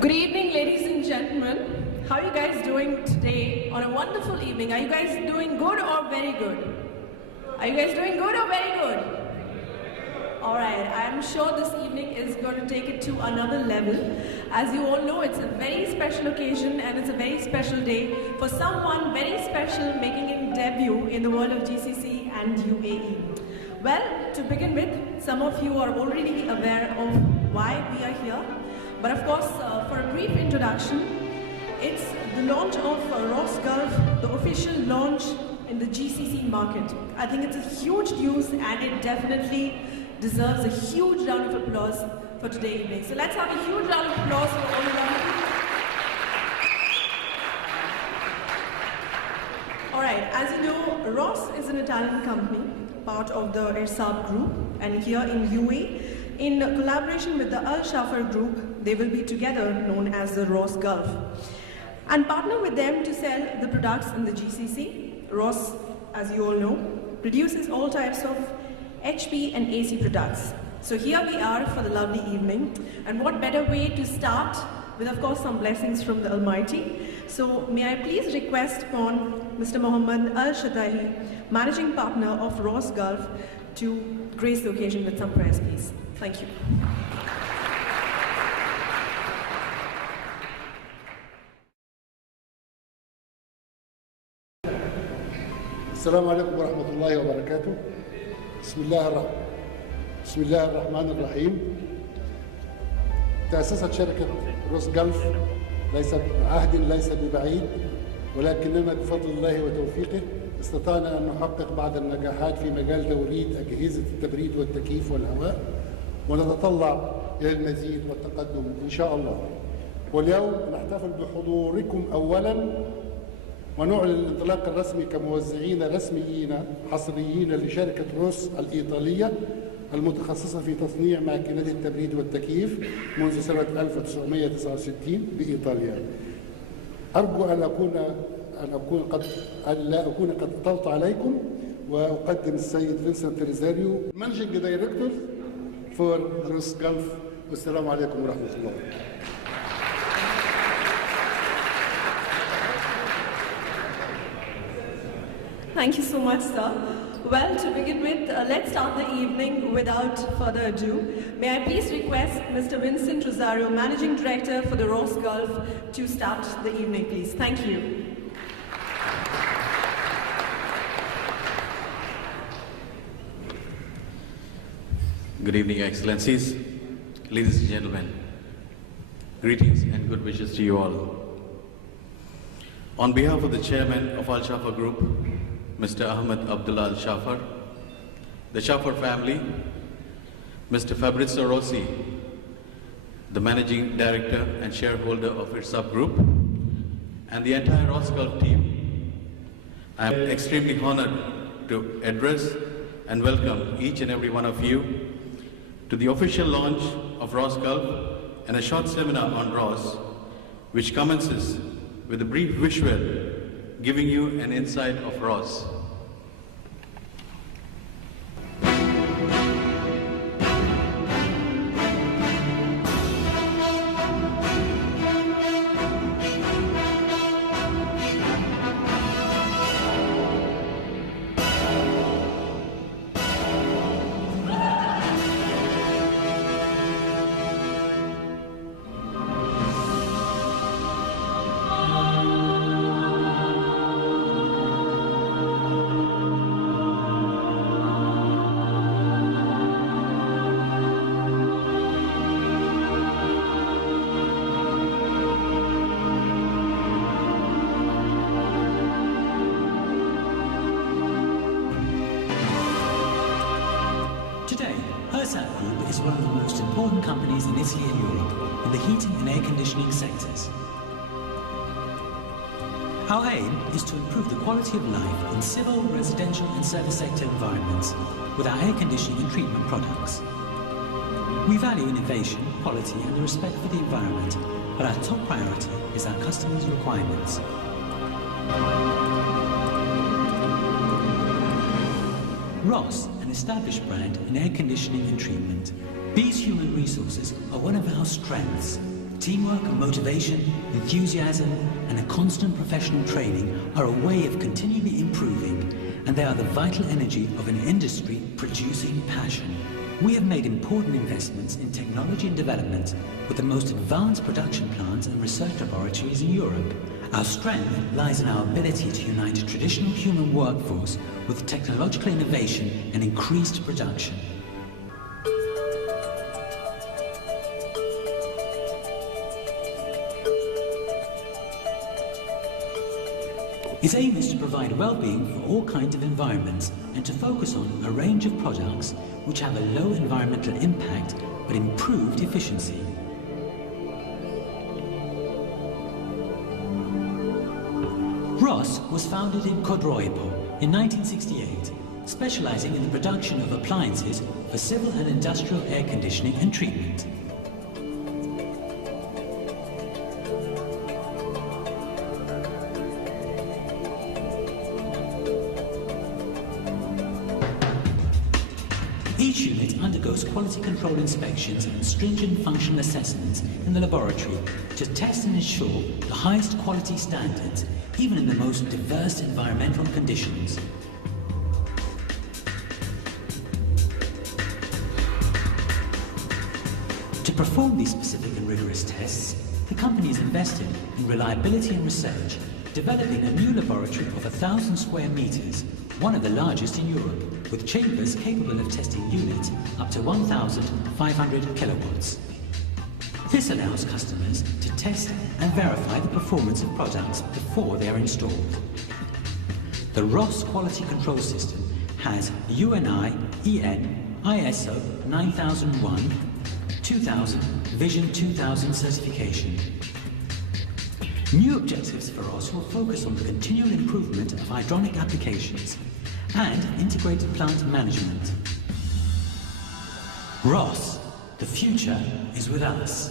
Good evening, ladies and gentlemen. How are you guys doing today on a wonderful evening? Are you guys doing good or very good? Are you guys doing good or very good? All right, I'm sure this evening is going to take it to another level. As you all know, it's a very special occasion and it's a very special day for someone very special making a debut in the world of GCC and UAE. Well, to begin with, some of you are already aware of why we are here. But of course, for a brief introduction, it's the launch of Rhoss Gulf, the official launch in the GCC market. I think it's a huge news and it definitely deserves a huge round of applause for today evening. So let's have a huge round of applause for all of them. All right, as you know, Rhoss is an Italian company, part of the Irsab group, and here in UAE, in collaboration with the Al Shafar group, they will be together known as the Rhoss Gulf and partner with them to sell the products in the GCC. Rhoss, as you all know, produces all types of HP and AC products. So here we are for the lovely evening, and what better way to start with, of course, some blessings from the Almighty. So may I please request upon Mr. Mohammed Al-Shadahi, Managing Partner of Rhoss Gulf, to grace the occasion with some prayers, please. Thank you. السلام عليكم ورحمة الله وبركاته. بسم الله الرحمن الرحيم. تأسست شركة روس جلف ليس بعهد ليس ببعيد، ولكننا بفضل الله وتوفيقه استطعنا أن نحقق بعض النجاحات في مجال توريد أجهزة التبريد والتكييف والهواء، ونتطلع إلى المزيد والتقدم إن شاء الله. واليوم نحتفل بحضوركم أولاً ونعلن الانطلاق الرسمي كموزعين رسميين حصريين لشركة روس الإيطالية المتخصصة في تصنيع ماكينات التبريد والتكييف منذ سنة 1969 بإيطاليا. أرجو أن لا أكون قد أطلت عليكم، وأقدم السيد فينسنت تريزاريو Managing Director for Rhoss Gulf. والسلام عليكم ورحمة الله. Thank you so much, sir. Well, to begin with, let's start the evening without further ado. May I please request Mr. Vincent Rosario, Managing Director for the Rhoss Gulf, to start the evening, please. Thank you. Good evening, Excellencies, ladies and gentlemen. Greetings and good wishes to you all. On behalf of the Chairman of Al Shafar Group, Mr. Ahmed Abdullah Al Shafar, the Shafar family, Mr. Fabrizio Rossi, the Managing Director and Shareholder of Irsab Group, and the entire Rhoss Gulf team, I am extremely honored to address and welcome each and every one of you to the official launch of Rhoss Gulf and a short seminar on Rhoss, which commences with a brief visual giving you an insight of Rhoss. Group is one of the most important companies in Italy and Europe in the heating and air conditioning sectors. Our aim is to improve the quality of life in civil, residential and service sector environments with our air conditioning and treatment products. We value innovation, quality and the respect for the environment, but our top priority is our customers' requirements. Rhoss, an established brand in air conditioning and treatment. These human resources are one of our strengths. Teamwork and motivation, enthusiasm, and a constant professional training are a way of continually improving, and they are the vital energy of an industry producing passion. We have made important investments in technology and development with the most advanced production plants and research laboratories in Europe. Our strength lies in our ability to unite a traditional human workforce with technological innovation and increased production. Its aim is to provide well-being for all kinds of environments and to focus on a range of products which have a low environmental impact but improved efficiency. Rhoss was founded in Kodroipo in 1968, specializing in the production of appliances for civil and industrial air conditioning and treatment. Each unit undergoes quality control inspections and stringent functional assessments in the laboratory to test and ensure the highest quality standards, even in the most diverse environmental conditions. To perform these specific and rigorous tests, the company has invested in reliability and research, developing a new laboratory of 1,000 square meters, one of the largest in Europe, with chambers capable of testing units up to 1,500 kilowatts. This allows customers to test and verify the performance of products before they are installed. The Rhoss quality control system has UNI EN ISO 9001 2000 Vision 2000 certification. New objectives for Rhoss will focus on the continual improvement of hydronic applications and integrated plant management. Rhoss, the future is with us.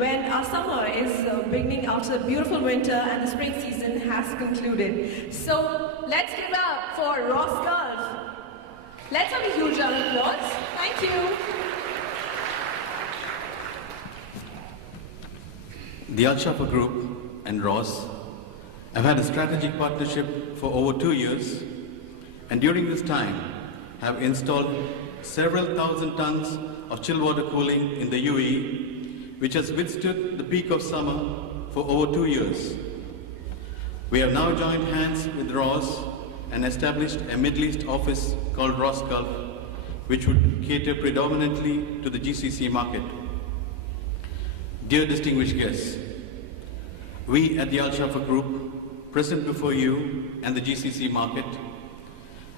when our summer is beginning after a beautiful winter and the spring season has concluded. So let's give it up for Rhoss Gulf. Let's have a huge round of applause. Thank you. The Al Shafa Group and Rhoss have had a strategic partnership for over 2 years, and during this time have installed several thousand tons of chill water cooling in the UAE, which has withstood the peak of summer for over 2 years. We have now joined hands with Rhoss and established a Middle East office called Rhoss Gulf, which would cater predominantly to the GCC market. Dear distinguished guests, we at the Al Shafa Group present before you and the GCC market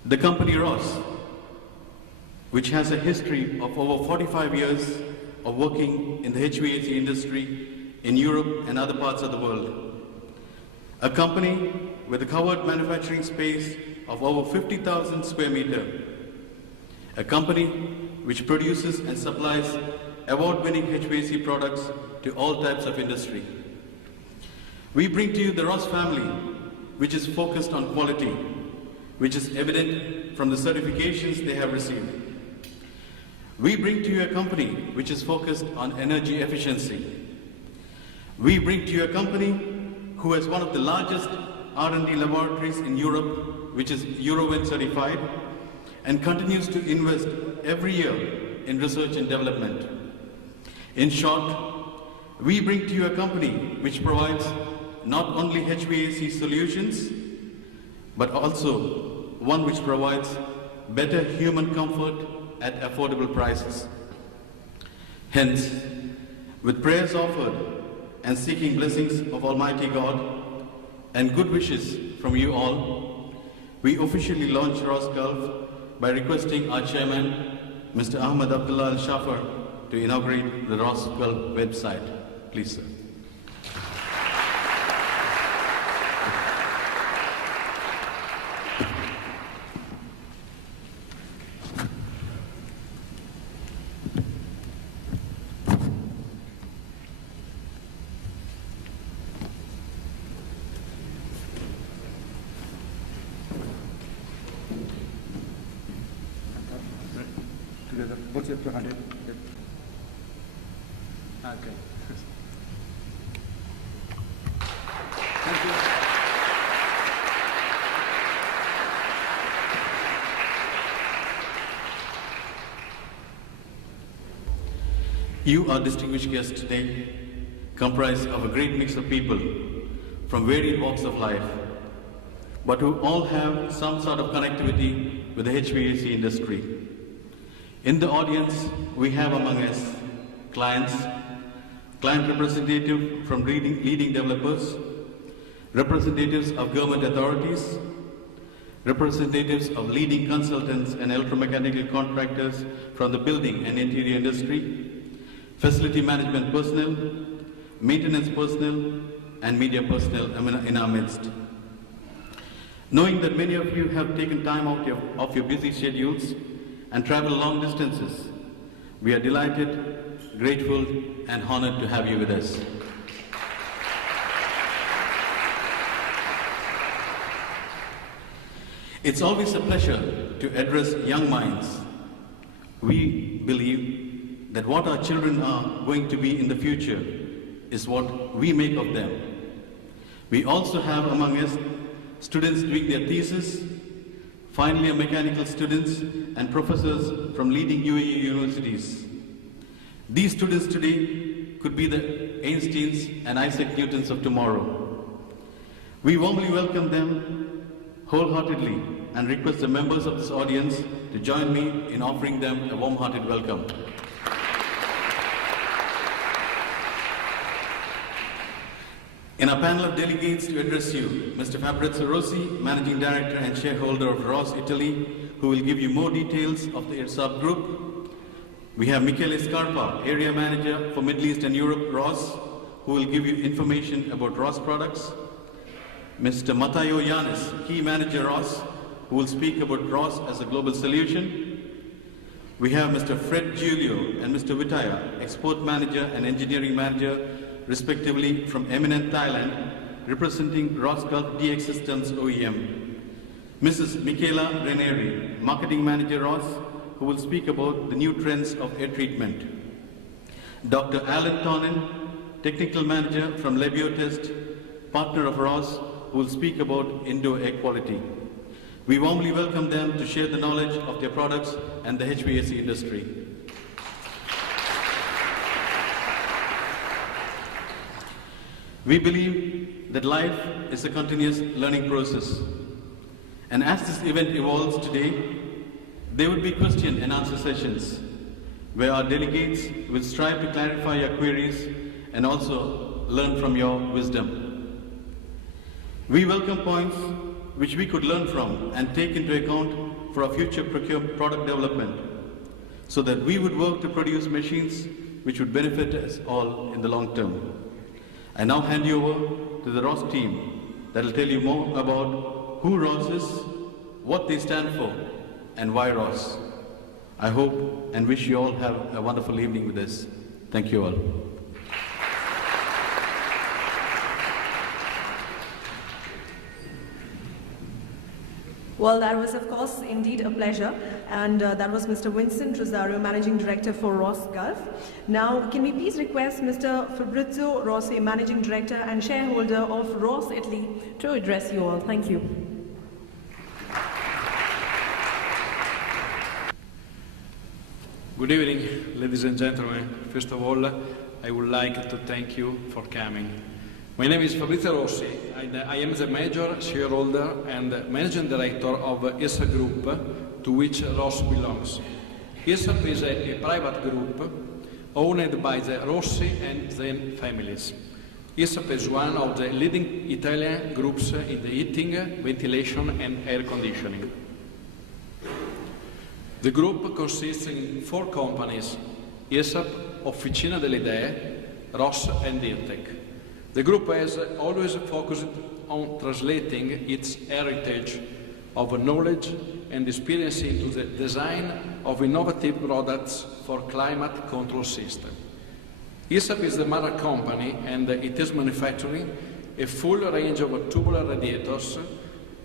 the company Rhoss, which has a history of over 45 years of working in the HVAC industry in Europe and other parts of the world. A company with a covered manufacturing space of over 50,000 square meters. A company which produces and supplies award-winning HVAC products to all types of industry. We bring to you the Rhoss family, which is focused on quality, which is evident from the certifications they have received. We bring to you a company which is focused on energy efficiency. We bring to you a company who has one of the largest R&D laboratories in Europe, which is Eurowind certified, and continues to invest every year in research and development. In short, we bring to you a company which provides not only HVAC solutions, but also one which provides better human comfort at affordable prices. Hence, with prayers offered and seeking blessings of Almighty God and good wishes from you all, we officially launch Rhoss Gulf by requesting our chairman, Mr. Ahmed Abdullah Al Shafar, to inaugurate the Rhoss Gulf website. Please, sir. Together, both your 200. Okay. Thank you. You, our distinguished guests today, comprise of a great mix of people from varied walks of life, but who all have some sort of connectivity with the HVAC industry. In the audience, we have among us clients, client representatives from leading developers, representatives of government authorities, representatives of leading consultants and electromechanical contractors from the building and interior industry, facility management personnel, maintenance personnel, and media personnel in our midst. Knowing that many of you have taken time out of your busy schedules and travel long distances, we are delighted, grateful, and honored to have you with us. It's always a pleasure to address young minds. We believe that what our children are going to be in the future is what we make of them. We also have among us students doing their thesis, final year mechanical students, and professors from leading UAE universities. These students today could be the Einsteins and Isaac Newtons of tomorrow. We warmly welcome them wholeheartedly and request the members of this audience to join me in offering them a warm-hearted welcome. In our panel of delegates to address you, Mr. Fabrizio Rossi, Managing Director and Shareholder of Rhoss Italy, who will give you more details of the IRSAB Group. We have Michele Scarpa, Area Manager for Middle East and Europe, Rhoss, who will give you information about Rhoss products. Mr. Matteo Yanis, Key Manager Rhoss, who will speak about Rhoss as a global solution. We have Mr. Fred Giulio and Mr. Vitaya, Export Manager and Engineering Manager, respectively from eminent Thailand, representing Rhoss Gulf DX Systems OEM. Mrs. Michaela Ranieri, Marketing Manager Rhoss, who will speak about the new trends of air treatment. Dr. Alan Tonin, Technical Manager from Lebiotest, partner of Rhoss, who will speak about indoor air quality. We warmly welcome them to share the knowledge of their products and the HVAC industry. We believe that life is a continuous learning process. And as this event evolves today, there will be question and answer sessions where our delegates will strive to clarify your queries and also learn from your wisdom. We welcome points which we could learn from and take into account for our future product development so that we would work to produce machines which would benefit us all in the long term. I now hand you over to the Rhoss team that will tell you more about who Rhoss is, what they stand for, and why Rhoss. I hope and wish you all have a wonderful evening with us. Thank you all. Well, that was, of course, indeed a pleasure. And that was Mr. Vincent Rosario, Managing Director for Rhoss Gulf. Now, can we please request Mr. Fabrizio Rossi, Managing Director and shareholder of Rhoss Italy, to address you all. Thank you. Good evening, ladies and gentlemen. First of all, I would like to thank you for coming. My name is Fabrizio Rossi, and I am the major shareholder and managing director of IRSA Group, to which Rhoss belongs. IRSA is a private group owned by the Rossi and Zen families. IRSA is one of the leading Italian groups in the heating, ventilation and air conditioning. The group consists of 4 companies: IRSA, Officina delle Idee, Rhoss and Irtec. The group has always focused on translating its heritage of knowledge and experience into the design of innovative products for climate control system. IRSA is the mother company and it is manufacturing a full range of tubular radiators,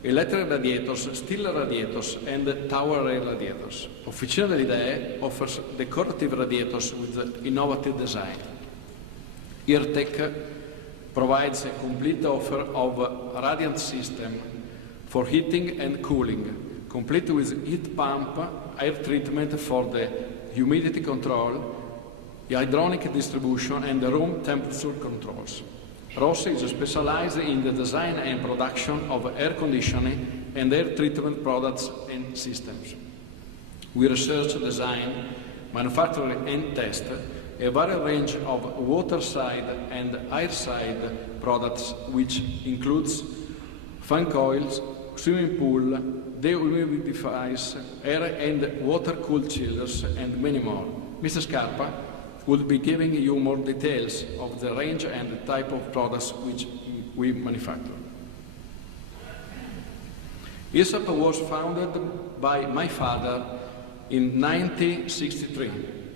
electric radiators, steel radiators and tower rail radiators. Officina delle Idee offers decorative radiators with innovative design. Irtec provides a complete offer of radiant system for heating and cooling, complete with heat pump, air treatment for the humidity control, hydronic distribution and room temperature controls. Rhoss is specialized in the design and production of air conditioning and air treatment products and systems. We research, design, manufacture and test a wide range of water-side and air-side products, which includes fan coils, swimming pool, dehumidifiers, air and water-cooled chillers, and many more. Mr. Scarpa will be giving you more details of the range and the type of products which we manufacture. IRSA was founded by my father in 1963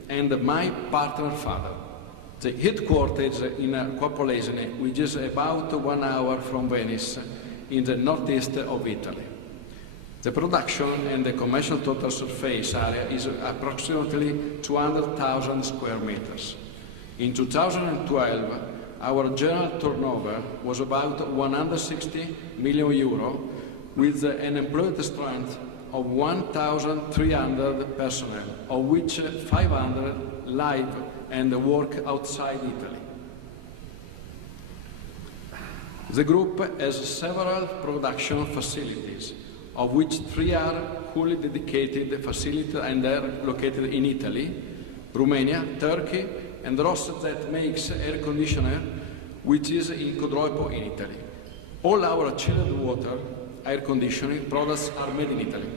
and my partner father. The headquarters in Quapolesine, which is about 1 hour from Venice, in the northeast of Italy. The production and the commercial total surface area is approximately 200,000 square meters. In 2012, our general turnover was about 160 million euro, with an employed strength of 1,300 personnel, of which 500 live and work outside Italy. The group has several production facilities, of which 3 are fully dedicated facilities and are located in Italy, Romania, Turkey, and Rhoss that makes air conditioner, which is in Codroipo in Italy. All our chilled water air conditioning products are made in Italy.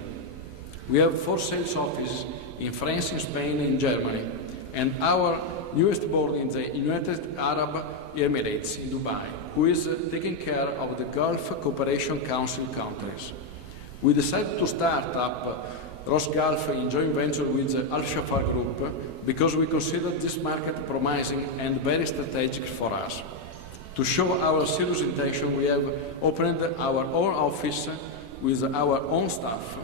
We have 4 sales offices in France, in Spain, and in Germany, and our newest board in the United Arab Emirates in Dubai, who is taking care of the Gulf Cooperation Council countries. We decided to start up Rhoss Gulf in joint venture with the Al Shafar Group because we consider this market promising and very strategic for us. To show our serious intention, we have opened our own office with our own staff,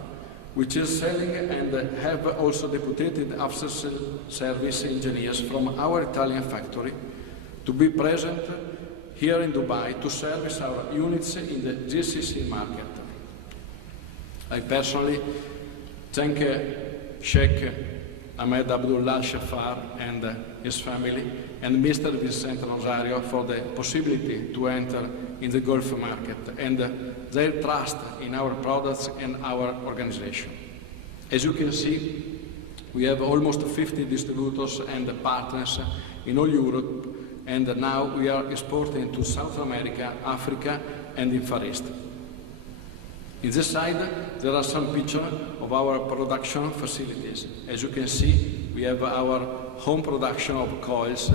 which is selling, and have also deputed after-sales service engineers from our Italian factory to be present here in Dubai to service our units in the GCC market. I personally thank Sheikh Ahmed Abdullah Shafar and his family and Mr. Vicente Rosario for the possibility to enter in the Gulf market and their trust in our products and our organization. As you can see, we have almost 50 distributors and partners in all Europe, and now we are exporting to South America, Africa, and in Far East. In this side, there are some pictures of our production facilities. As you can see, we have our home production of coils,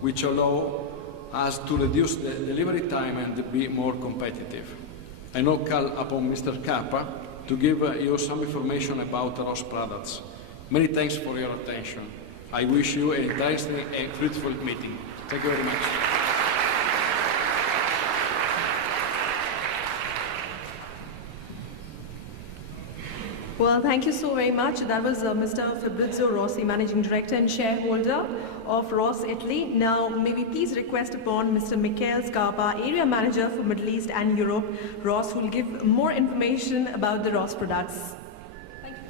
which allow us to reduce the delivery time and be more competitive. I now call upon Mr. Kappa to give you some information about Rhoss products. Many thanks for your attention. I wish you an interesting and fruitful meeting. Thank you very much. Well, thank you so very much. That was Mr. Fabrizio Rossi, Managing Director and Shareholder of Rhoss Italy. Now, may we please request upon Mr. Michael Scarpa, Area Manager for Middle East and Europe, Rhoss, who will give more information about the Rhoss products. Thank you.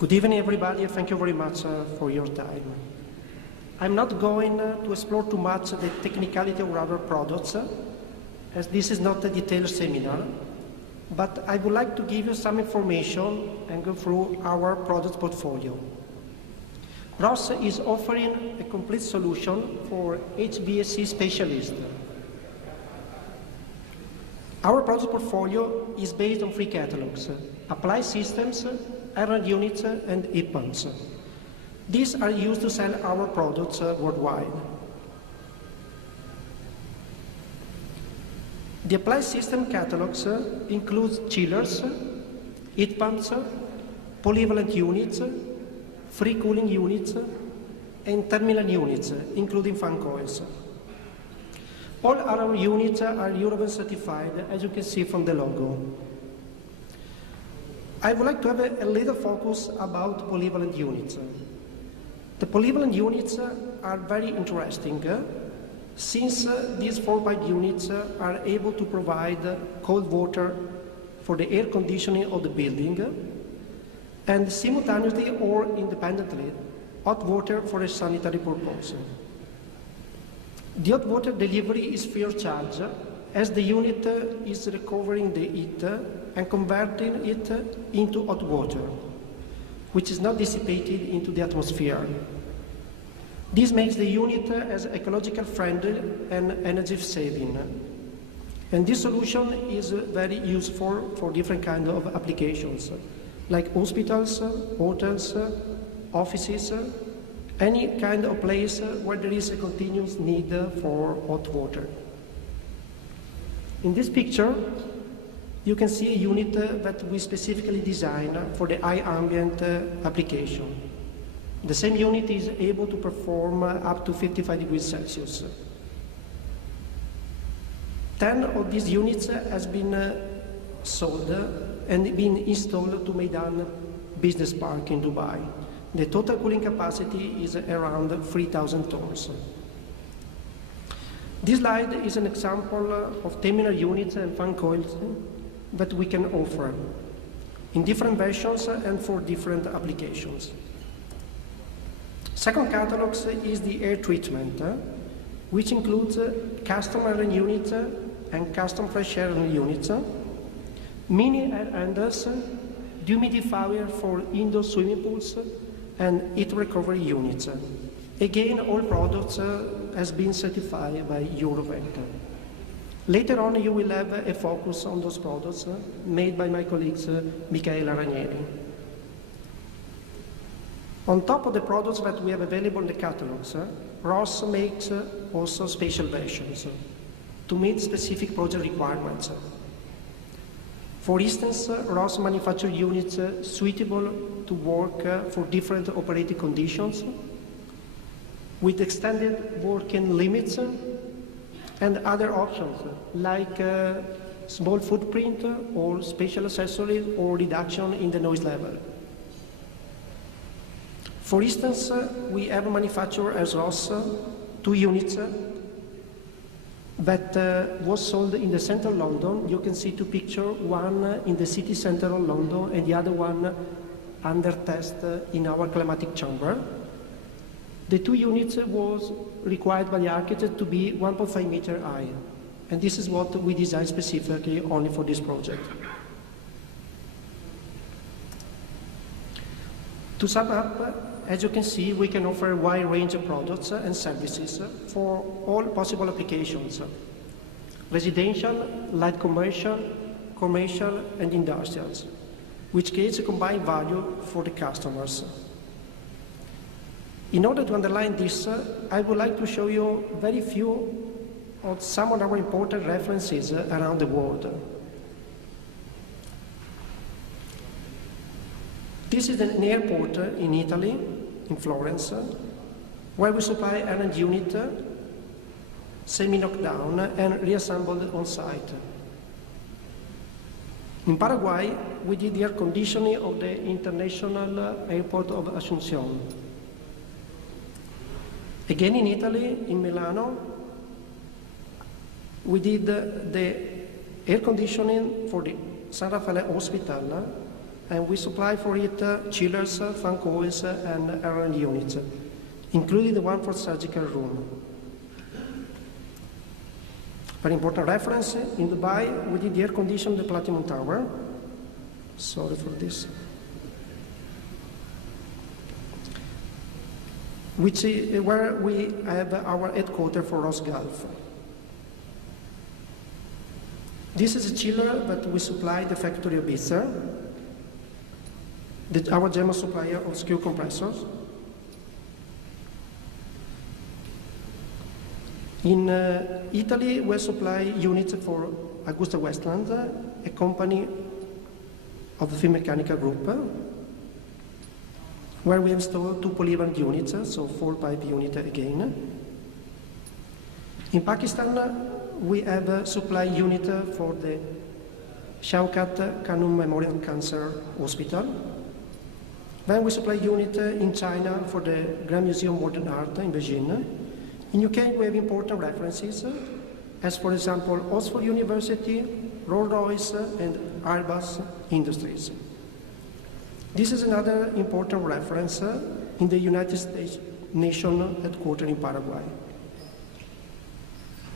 Good evening, everybody, and thank you very much for your time. I'm not going to explore too much the technicality of our products, as this is not a detailed seminar, but I would like to give you some information and go through our product portfolio. Rhoss is offering a complete solution for HVAC specialists. Our product portfolio is based on 3 catalogs: applied systems, iron units, and heat pumps. These are used to sell our products worldwide. The applied system catalogs includes chillers, heat pumps, polyvalent units, free cooling units, and terminal units, including fan coils. All our units are European certified, as you can see from the logo. I would like to have a little focus about polyvalent units. The polyvalent units are very interesting since these 4-pipe units are able to provide cold water for the air conditioning of the building and simultaneously or independently hot water for a sanitary purpose. The hot water delivery is free of charge as the unit is recovering the heat and converting it into hot water, which is not dissipated into the atmosphere. This makes the unit as ecological friendly and energy saving. And this solution is very useful for different kinds of applications, like hospitals, hotels, offices, any kind of place where there is a continuous need for hot water. In this picture, you can see a unit that we specifically designed for the high ambient application. The same unit is able to perform up to 55 degrees Celsius. 10 of these units has been sold and been installed to Meydan Business Park in Dubai. The total cooling capacity is around 3,000 tons. This slide is an example of terminal units and fan coils that we can offer in different versions and for different applications. Second catalog is the air treatment, which includes custom iron units and custom fresh air units, mini air handlers, dehumidifier for indoor swimming pools, and heat recovery units. Again, all products has been certified by Eurovent. Later on, you will have a focus on those products made by my colleagues Michaela Ranieri. On top of the products that we have available in the catalogs, Rhoss makes also special versions. to meet specific project requirements. For instance, Rhoss manufactures units suitable to work for different operating conditions, with extended working limits and other options like small footprint or special accessories or reduction in the noise level. For instance, we have manufactured as Rhoss 2 units that was sold in the central London. You can see 2 pictures, one in the city center of London and the other one under test in our climatic chamber. The 2 units was required by the architect to be 1.5 meter high. And this is what we designed specifically only for this project. To sum up, as you can see, we can offer a wide range of products and services for all possible applications: residential, light commercial, commercial, and industrials, which creates a combined value for the customers. In order to underline this, I would like to show you very few of some of our important references around the world. This is an airport in Italy, in Florence, where we supply an unit semi-knocked down and reassembled on site. In Paraguay, we did the air conditioning of the International Airport of Asunción. Again in Italy, in Milano, we did the air conditioning for the San Raffaele Hospital, and we supply for it chillers, fan coils, and air units, including the one for surgical room. Very important reference, in Dubai, we did the air conditioning of the Platinum Tower. Sorry for this. Which is where we have our headquarters for Rhoss Gulf. This is a chiller that we supply the factory of Ibiza, our German supplier of screw compressors. In Italy, we supply units for Augusta Westland, a company of the Finmeccanica Group, where we installed 2 polyvalent units, so 4-pipe unit again. In Pakistan, we have a supply unit for the Shaukat Khanum Memorial Cancer Hospital. Then we supply unit in China for the Grand Museum of Modern Art in Beijing. In UK, we have important references, as for example, Oxford University, Rolls-Royce, and Airbus Industries. This is another important reference in the United States Nation headquarters in Paraguay.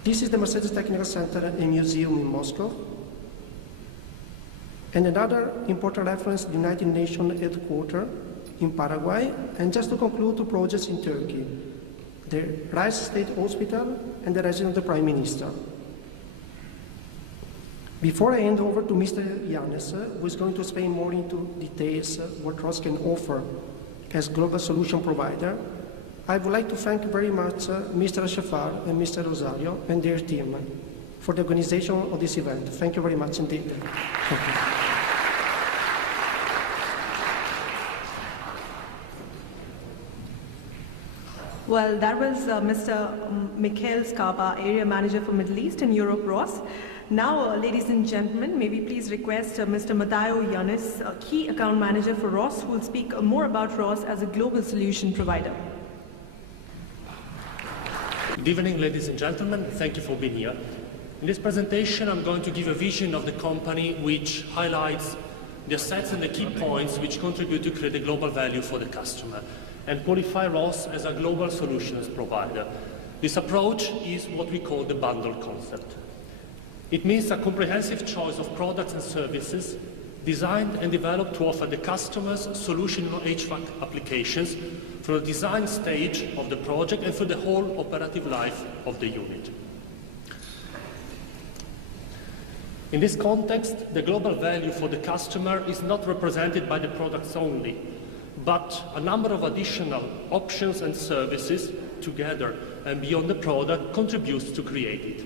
This is the Mercedes Technical Center and Museum in Moscow. And another important reference, the United Nations headquarters in Paraguay. And just to conclude, 2 projects in Turkey, the Rice State Hospital and the Residence of the Prime Minister. Before I hand over to Mr. Yanes, who is going to explain more into details what Rhoss can offer as global solution provider, I would like to thank very much Mr. Shafar and Mr. Rosario and their team for the organization of this event. Thank you very much indeed. Thank you. Well, that was Mr. Mikhail Skaba, Area Manager for Middle East and Europe, Rhoss. Now, ladies and gentlemen, may we please request Mr. Matteo Yanis, Key Account Manager for Rhoss, who will speak more about Rhoss as a global solution provider. Good evening, ladies and gentlemen. Thank you for being here. In this presentation, I'm going to give a vision of the company which highlights the assets and the key points which contribute to create a global value for the customer and qualify Rhoss as a global solutions provider. This approach is what we call the bundle concept. It means a comprehensive choice of products and services designed and developed to offer the customers solution on HVAC applications from the design stage of the project and through the whole operative life of the unit. In this context, the global value for the customer is not represented by the products only, but a number of additional options and services together and beyond the product contributes to create it.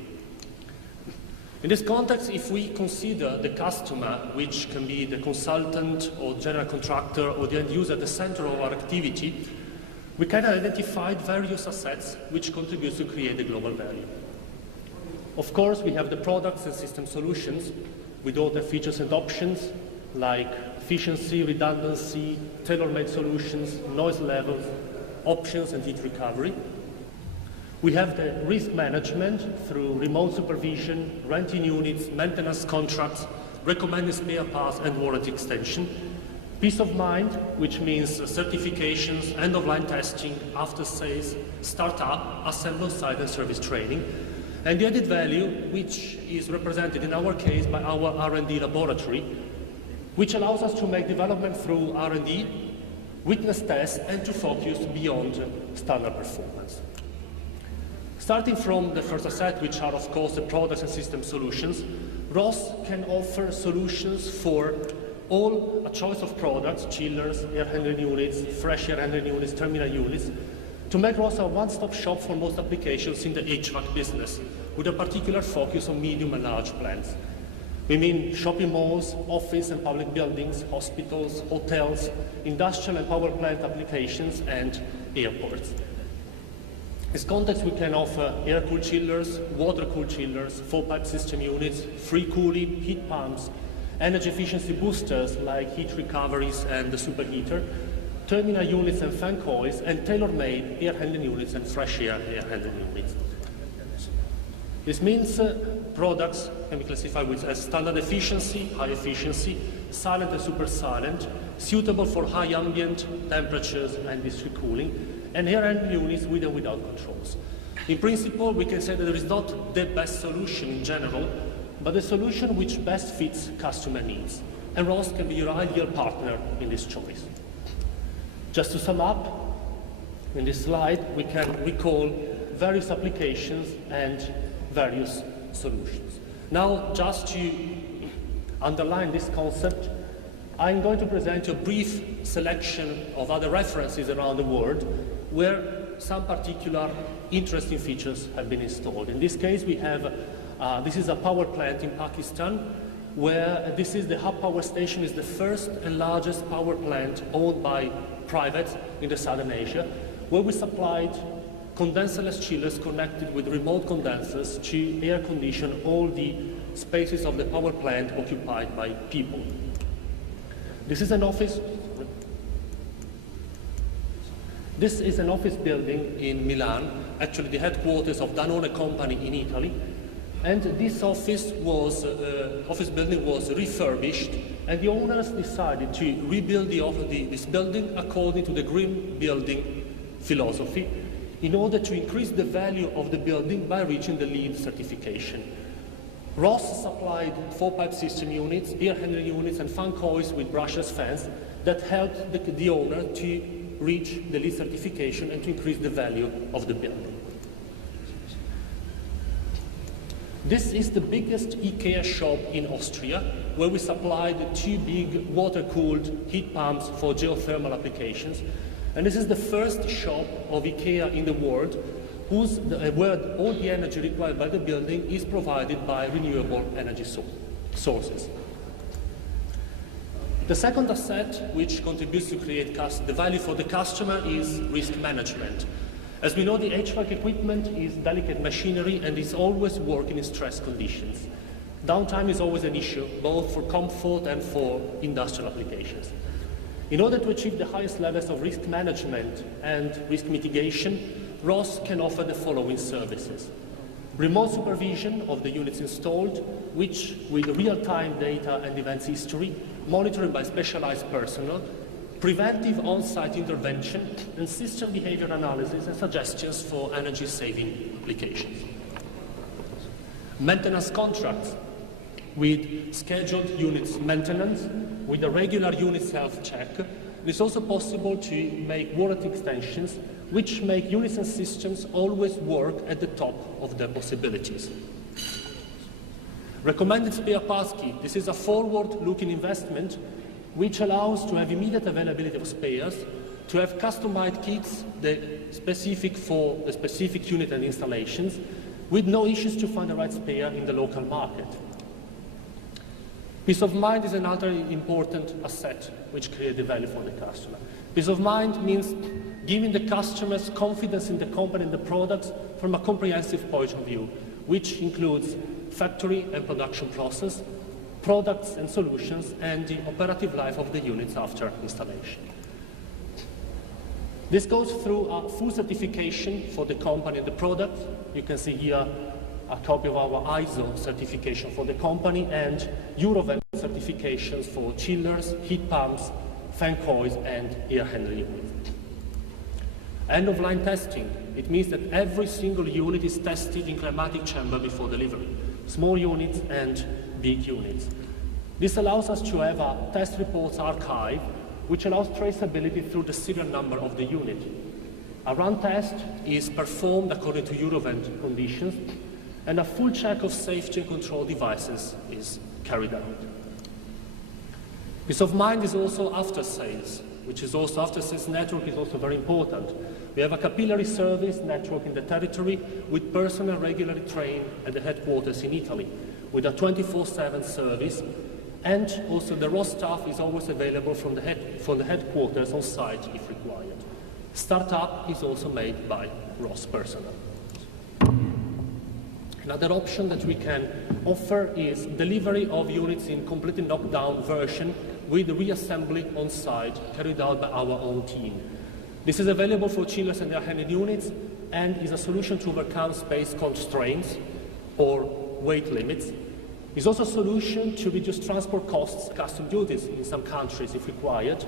In this context, if we consider the customer, which can be the consultant or general contractor or the end user at the center of our activity, we can identify various assets which contribute to create the global value. Of course, we have the products and system solutions with all the features and options like efficiency, redundancy, tailor-made solutions, noise levels, options and heat recovery. We have the risk management through remote supervision, renting units, maintenance contracts, recommended spare parts and warranty extension. Peace of mind, which means certifications, end-of-line testing, after-sales, start-up, assemble site and service training. And the added value, which is represented in our case by our R&D laboratory, which allows us to make development through R&D, witness tests, and to focus beyond standard performance. Starting from the first asset, which are of course the products and system solutions, Rhoss can offer solutions for all a choice of products, chillers, air handling units, fresh air handling units, terminal units, to make Rhoss a one-stop shop for most applications in the HVAC business, with a particular focus on medium and large plants. We mean shopping malls, office and public buildings, hospitals, hotels, industrial and power plant applications, and airports. In this context, we can offer air-cooled chillers, water-cooled chillers, full-pipe system units, free cooling, heat pumps, energy efficiency boosters like heat recoveries and the superheater, terminal units and fan coils, and tailor-made air handling units and fresh air handling units. This means products can be classified as standard efficiency, high efficiency, silent and super silent, suitable for high ambient temperatures and district cooling, and air handling units with and without controls. In principle, we can say that there is not the best solution in general, but the solution which best fits customer needs. And Rhoss can be your ideal partner in this choice. Just to sum up, in this slide, we can recall various applications and various solutions. Now, just to underline this concept, I'm going to present you a brief selection of other references around the world where some particular interesting features have been installed. In this case, we have, this is a power plant in Pakistan, where this is the hub power station, is the first and largest power plant owned by privates in the Southern Asia, where we supplied condenserless chillers connected with remote condensers to air condition all the spaces of the power plant occupied by people. This is an office. This is an office building in Milan, actually the headquarters of Danone company in Italy. And this office building was refurbished, and the owners decided to rebuild this building according to the green building philosophy in order to increase the value of the building by reaching the LEED certification. Rhoss supplied full-pipe system units, air handling units, and fan coils with brushless fans that helped the owner to reach the LEED certification and to increase the value of the building. This is the biggest IKEA shop in Austria, where we supplied 2 big water-cooled heat pumps for geothermal applications. And this is the first shop of IKEA in the world where all the energy required by the building is provided by renewable energy sources. The second asset which contributes to create the value for the customer is risk management. As we know, the HVAC equipment is delicate machinery and is always working in stress conditions. Downtime is always an issue, both for comfort and for industrial applications. In order to achieve the highest levels of risk management and risk mitigation, Rhoss can offer the following services. Remote supervision of the units installed, which with real-time data and events history, monitored by specialized personnel, preventive on-site intervention, and system behavior analysis and suggestions for energy-saving applications. Maintenance contracts with scheduled units maintenance, with a regular unit self-check. It's also possible to make warranty extensions, which make units and systems always work at the top of their possibilities. Recommended spare parts kit. This is a forward-looking investment which allows to have immediate availability of spares, to have customized kits specific for the specific unit and installations, with no issues to find the right spare in the local market. Peace of mind is another important asset which creates the value for the customer. Peace of mind means giving the customers confidence in the company and the products from a comprehensive point of view, which includes factory and production process, products and solutions, and the operative life of the units after installation. This goes through a full certification for the company and the product. You can see here a copy of our ISO certification for the company and Eurovent certifications for chillers, heat pumps, fan coils, and air handling units. End-of-line testing. It means that every single unit is tested in climatic chamber before delivery, small units and big units. This allows us to have a test reports archive, which allows traceability through the serial number of the unit. A run test is performed according to Eurovent conditions, and a full check of safety and control devices is carried out. Peace of mind is also after sales, which is also after sales network is also very important. We have a capillary service network in the territory with personnel regularly trained at the headquarters in Italy, with a 24/7 service, and also the Rhoss staff is always available from the headquarters on site if required. Startup is also made by Rhoss personnel. Another option that we can offer is delivery of units in completely knocked down version with reassembly on site carried out by our own team. This is available for chillers and air handling units and is a solution to overcome space constraints or weight limits. It's also a solution to reduce transport costs, custom duties in some countries if required.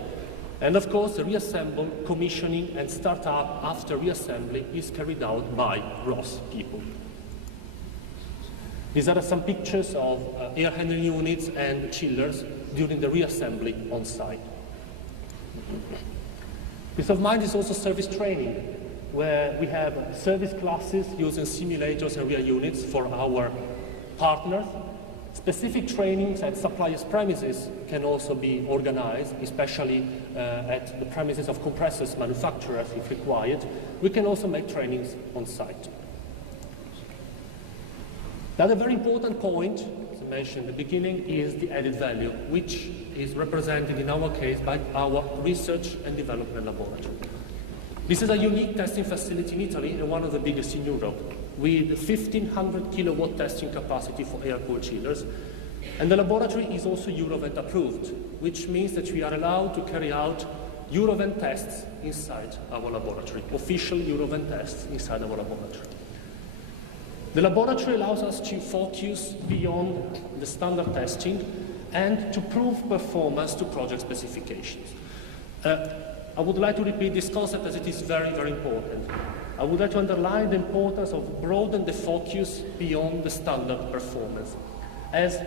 And of course, the reassemble, commissioning and startup after reassembly is carried out by Rhoss people. These are some pictures of air handling units and chillers during the reassembly on site. Peace of mind is also service training, where we have service classes using simulators and real units for our partners. Specific trainings at suppliers' premises can also be organized, especially at the premises of compressors manufacturers if required. We can also make trainings on site. Another very important point, as I mentioned at the beginning, is the added value, which is represented in our case by our research and development laboratory. This is a unique testing facility in Italy and one of the biggest in Europe, with 1,500 kilowatt testing capacity for air-cooled chillers. And the laboratory is also Eurovent approved, which means that we are allowed to carry out Eurovent tests inside our laboratory, official Eurovent tests inside our laboratory. The laboratory allows us to focus beyond the standard testing and to prove performance to project specifications. I would like to repeat this concept as it is very, very important. I would like to underline the importance of broadening the focus beyond the standard performance, as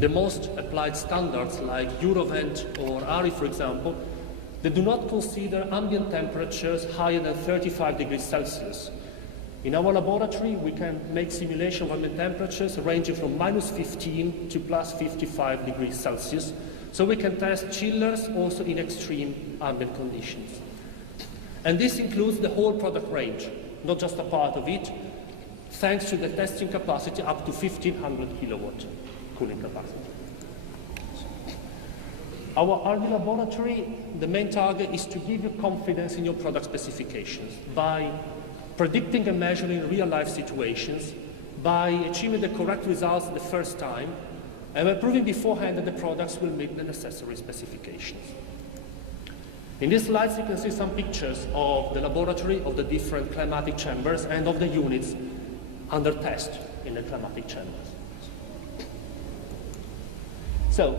the most applied standards like Eurovent or ARI, for example, they do not consider ambient temperatures higher than 35 degrees Celsius. In our laboratory, we can make simulation of ambient temperatures ranging from -15 to +55 degrees Celsius, so we can test chillers also in extreme ambient conditions. And this includes the whole product range, not just a part of it, thanks to the testing capacity up to 1,500 kilowatt cooling capacity. Our R&D laboratory, the main target is to give you confidence in your product specifications by predicting and measuring real-life situations, by achieving the correct results the first time, and by proving beforehand that the products will meet the necessary specifications. In these slides, you can see some pictures of the laboratory, of the different climatic chambers, and of the units under test in the climatic chambers. So,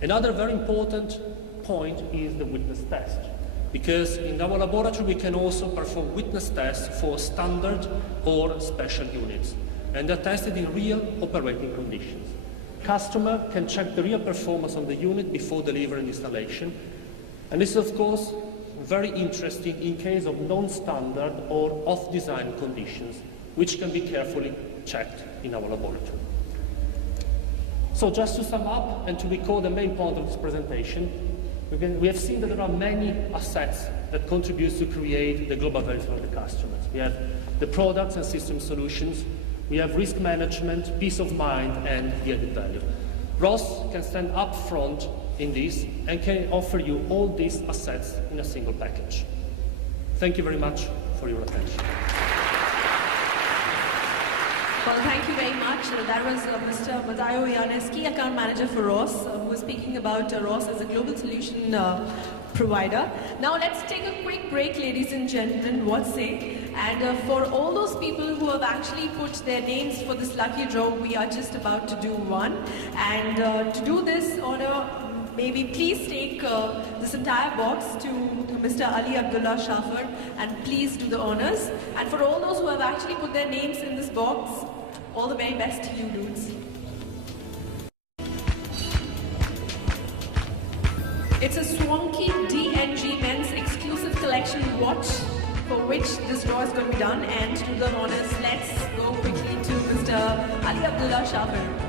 another very important point is the witness test, because in our laboratory we can also perform witness tests for standard or special units, and they're tested in real operating conditions. Customer can check the real performance of the unit before delivery and installation, and this is of course very interesting in case of non-standard or off-design conditions, which can be carefully checked in our laboratory. So just to sum up and to recall the main point of this presentation, We have seen that there are many assets that contribute to create the global value for the customers. We have the products and system solutions, we have risk management, peace of mind, and the added value. Rhoss can stand up front in this and can offer you all these assets in a single package. Thank you very much for your attention. Well, thank you very much. That was Mr. Matteo Iannes, Key Account Manager for Rhoss, who was speaking about Rhoss as a global solution provider. Now let's take a quick break, ladies and gentlemen, what say? And for all those people who have actually put their names for this lucky draw, we are just about to do one. And to do this honor, maybe please take this entire box to Mr. Ali Abdullah Shafar and please do the honors. And for all those who have actually put their names in this box, all the very best to you dudes. It's a swanky DNG men's exclusive collection watch for which this draw is going to be done. And to the honors, let's go quickly to Mr. Ali Abdullah Shafar.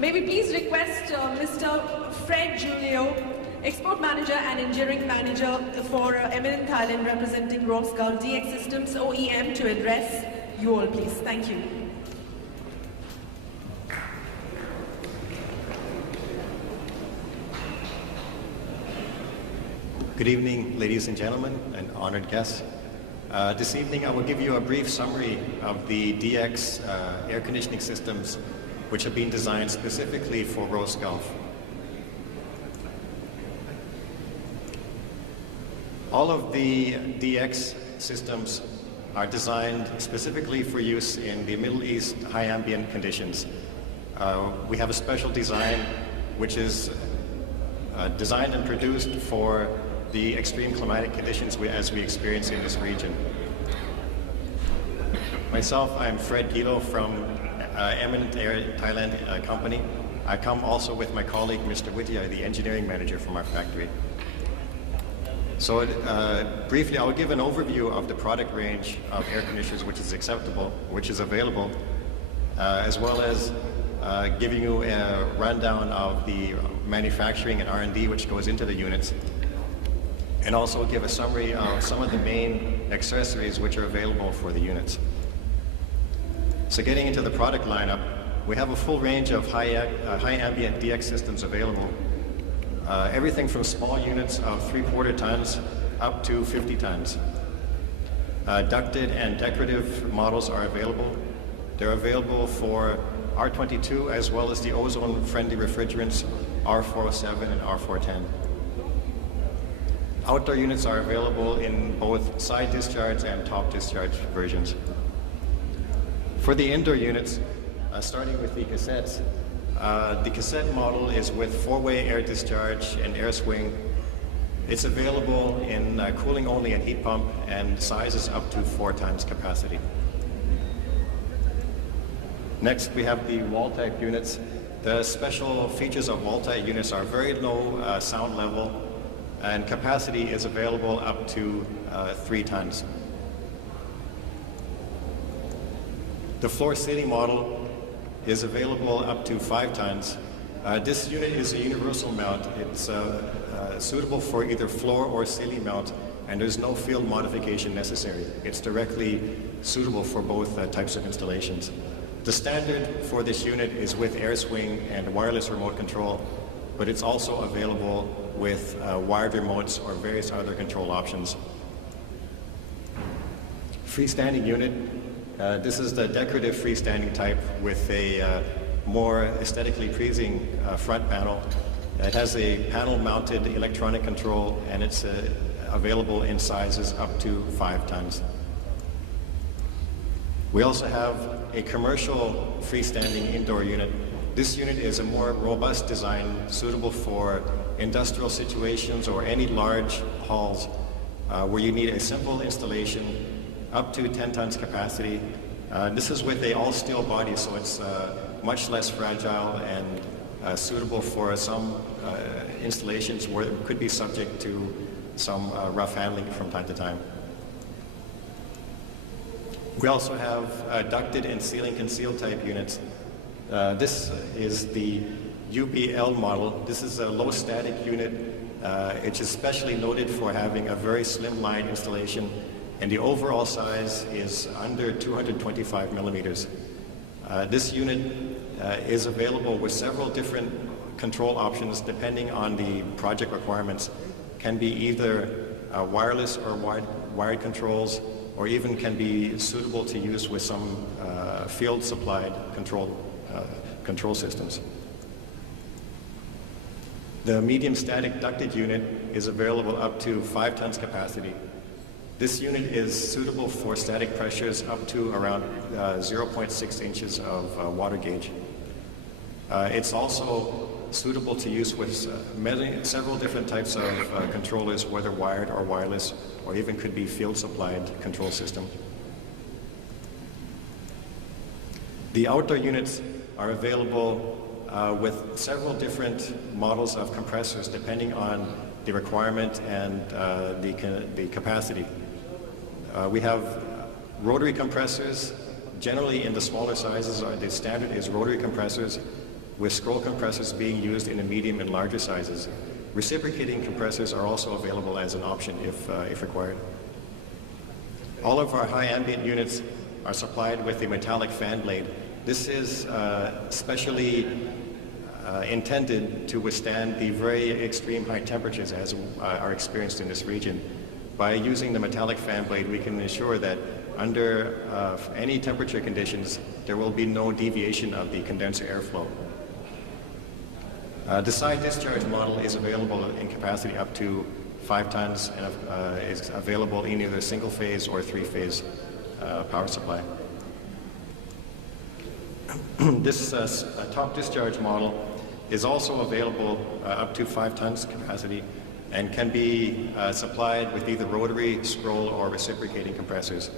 May we please request Mr. Fred Julio, Export Manager and Engineering Manager for Eminent Thailand representing Rhoss Gulf DX Systems OEM to address you all, please. Thank you. Good evening, ladies and gentlemen, and honored guests. This evening I will give you a brief summary of the DX air conditioning systems which have been designed specifically for Rhoss Gulf. All of the DX systems are designed specifically for use in the Middle East high ambient conditions. We have a special design which is designed and produced for the extreme climatic conditions as we experience in this region. Myself, I'm Fred Gilo from Eminent Air Thailand company. I come also with my colleague, Mr. Wittia, the engineering manager from our factory. So briefly, I will give an overview of the product range of air conditioners which is available, as well as giving you a rundown of the manufacturing and R&D which goes into the units, and also give a summary of some of the main accessories which are available for the units. So getting into the product lineup, we have a full range of high ambient DX systems available. Everything from small units of 3/4 tons up to 50 tons. Ducted and decorative models are available. They're available for R22 as well as the ozone-friendly refrigerants R407 and R410. Outdoor units are available in both side discharge and top discharge versions. For the indoor units, starting with the cassettes, the cassette model is with 4-way air discharge and air swing. It's available in cooling only and heat pump, and sizes up to 4 times capacity. Next, we have the wall type units. The special features of wall type units are very low sound level, and capacity is available up to 3 tons. The floor ceiling model is available up to 5 tons, This unit is a universal mount. It's suitable for either floor or ceiling mount, and there's no field modification necessary. It's directly suitable for both types of installations. The standard for this unit is with air swing and wireless remote control, but it's also available with wired remotes or various other control options. Freestanding unit. This is the decorative freestanding type with a more aesthetically pleasing front panel. It has a panel-mounted electronic control, and it's available in sizes up to 5 tons. We also have a commercial freestanding indoor unit. This unit is a more robust design suitable for industrial situations or any large halls where you need a simple installation up to 10 tons capacity. This is with a all-steel body, so it's much less fragile and suitable for some installations where it could be subject to some rough handling from time to time. We also have ducted and ceiling concealed type units. This is the UBL model. This is a low static unit. It's especially noted for having a very slim line installation, and the overall size is under 225 millimeters. This unit is available with several different control options depending on the project requirements. Can be either wireless or wired controls, or even can be suitable to use with some field supplied control systems. The medium static ducted unit is available up to 5 tons capacity. This unit is suitable for static pressures up to around 0.6 inches of water gauge. It's also suitable to use with several different types of controllers, whether wired or wireless, or even could be field supplied control system. The outdoor units are available with several different models of compressors depending on the requirement and the capacity. We have rotary compressors. Generally in the smaller sizes, the standard is rotary compressors, with scroll compressors being used in the medium and larger sizes. Reciprocating compressors are also available as an option if required. All of our high ambient units are supplied with a metallic fan blade. This is specially intended to withstand the very extreme high temperatures as are experienced in this region. By using the metallic fan blade, we can ensure that under any temperature conditions, there will be no deviation of the condenser airflow. The side discharge model is available in capacity up to 5 tons and is available in either single phase or 3-phase power supply. This top discharge model is also available up to 5 tons capacity and can be supplied with either rotary, scroll, or reciprocating compressors.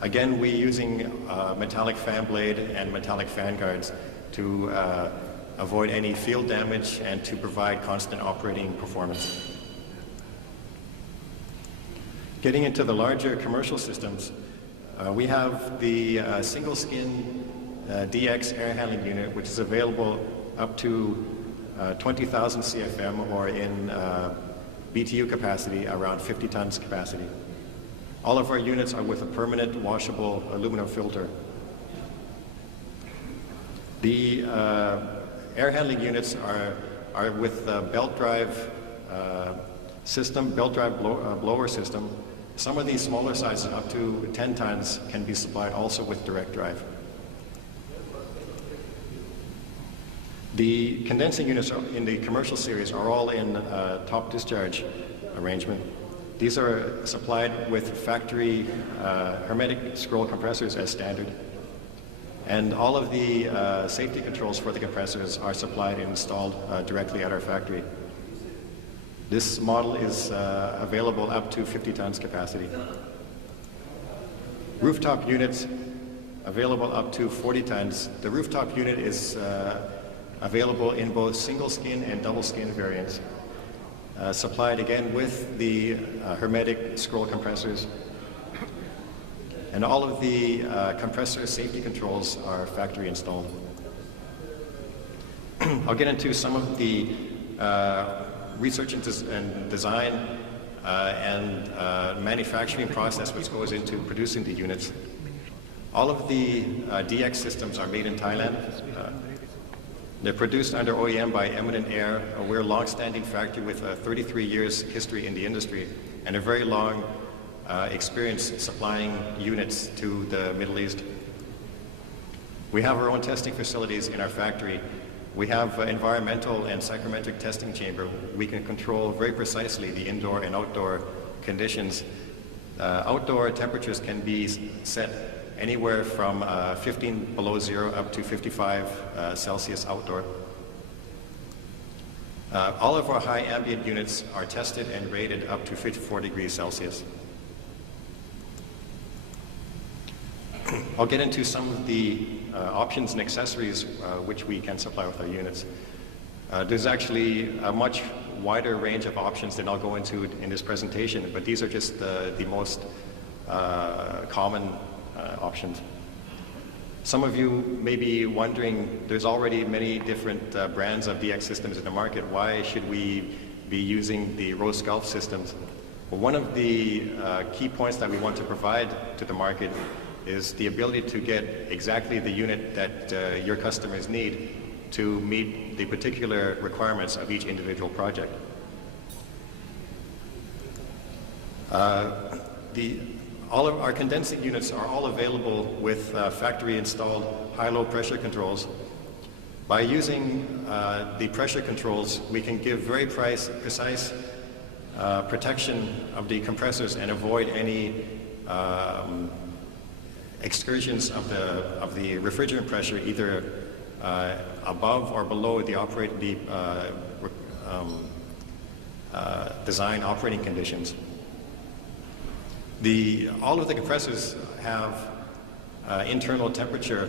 Again, we're using metallic fan blade and metallic fan guards to avoid any field damage and to provide constant operating performance. Getting into the larger commercial systems, we have the single skin DX air handling unit, which is available up to 20,000 CFM, or in BTU capacity around 50 tons capacity. All of our units are with a permanent washable aluminum filter. The air handling units are with belt drive system, belt drive blower system. Some of these smaller sizes, up to 10 tons, can be supplied also with direct drive. The condensing units in the commercial series are all in top discharge arrangement. These are supplied with factory hermetic scroll compressors as standard. And all of the safety controls for the compressors are supplied and installed directly at our factory. This model is available up to 50 tons capacity. Rooftop units available up to 40 tons. The rooftop unit is available in both single skin and double skin variants. Supplied again with the hermetic scroll compressors. And all of the compressor safety controls are factory installed. I'll get into some of the research and design and manufacturing process which goes into producing the units. All of the DX systems are made in Thailand. They're produced under OEM by Eminent Air. We're a long-standing factory with 33 years history in the industry and a very long experience supplying units to the Middle East. We have our own testing facilities in our factory. We have environmental and psychrometric testing chamber. We can control very precisely the indoor and outdoor conditions. Outdoor temperatures can be set anywhere from 15 below zero up to 55 Celsius outdoor. All of our high ambient units are tested and rated up to 54 degrees Celsius. I'll get into some of the options and accessories which we can supply with our units. There's actually a much wider range of options than I'll go into in this presentation, but these are just the most common options. Some of you may be wondering, there's already many different brands of DX systems in the market. Why should we be using the Rhoss Gulf systems? Well, one of the key points that we want to provide to the market is the ability to get exactly the unit that your customers need to meet the particular requirements of each individual project. All of our condensing units are all available with factory-installed high-low pressure controls. By using the pressure controls, we can give very precise protection of the compressors and avoid any excursions of the refrigerant pressure either above or below the design operating conditions. All of the compressors have internal temperature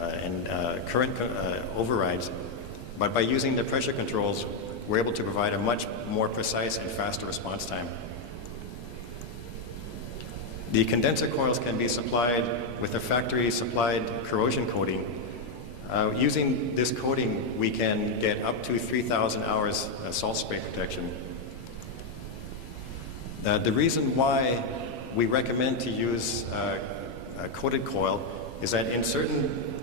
and current overrides, but by using the pressure controls, we're able to provide a much more precise and faster response time. The condenser coils can be supplied with a factory-supplied corrosion coating. Using this coating, we can get up to 3,000 hours salt spray protection. The reason why we recommend to use a coated coil is that in certain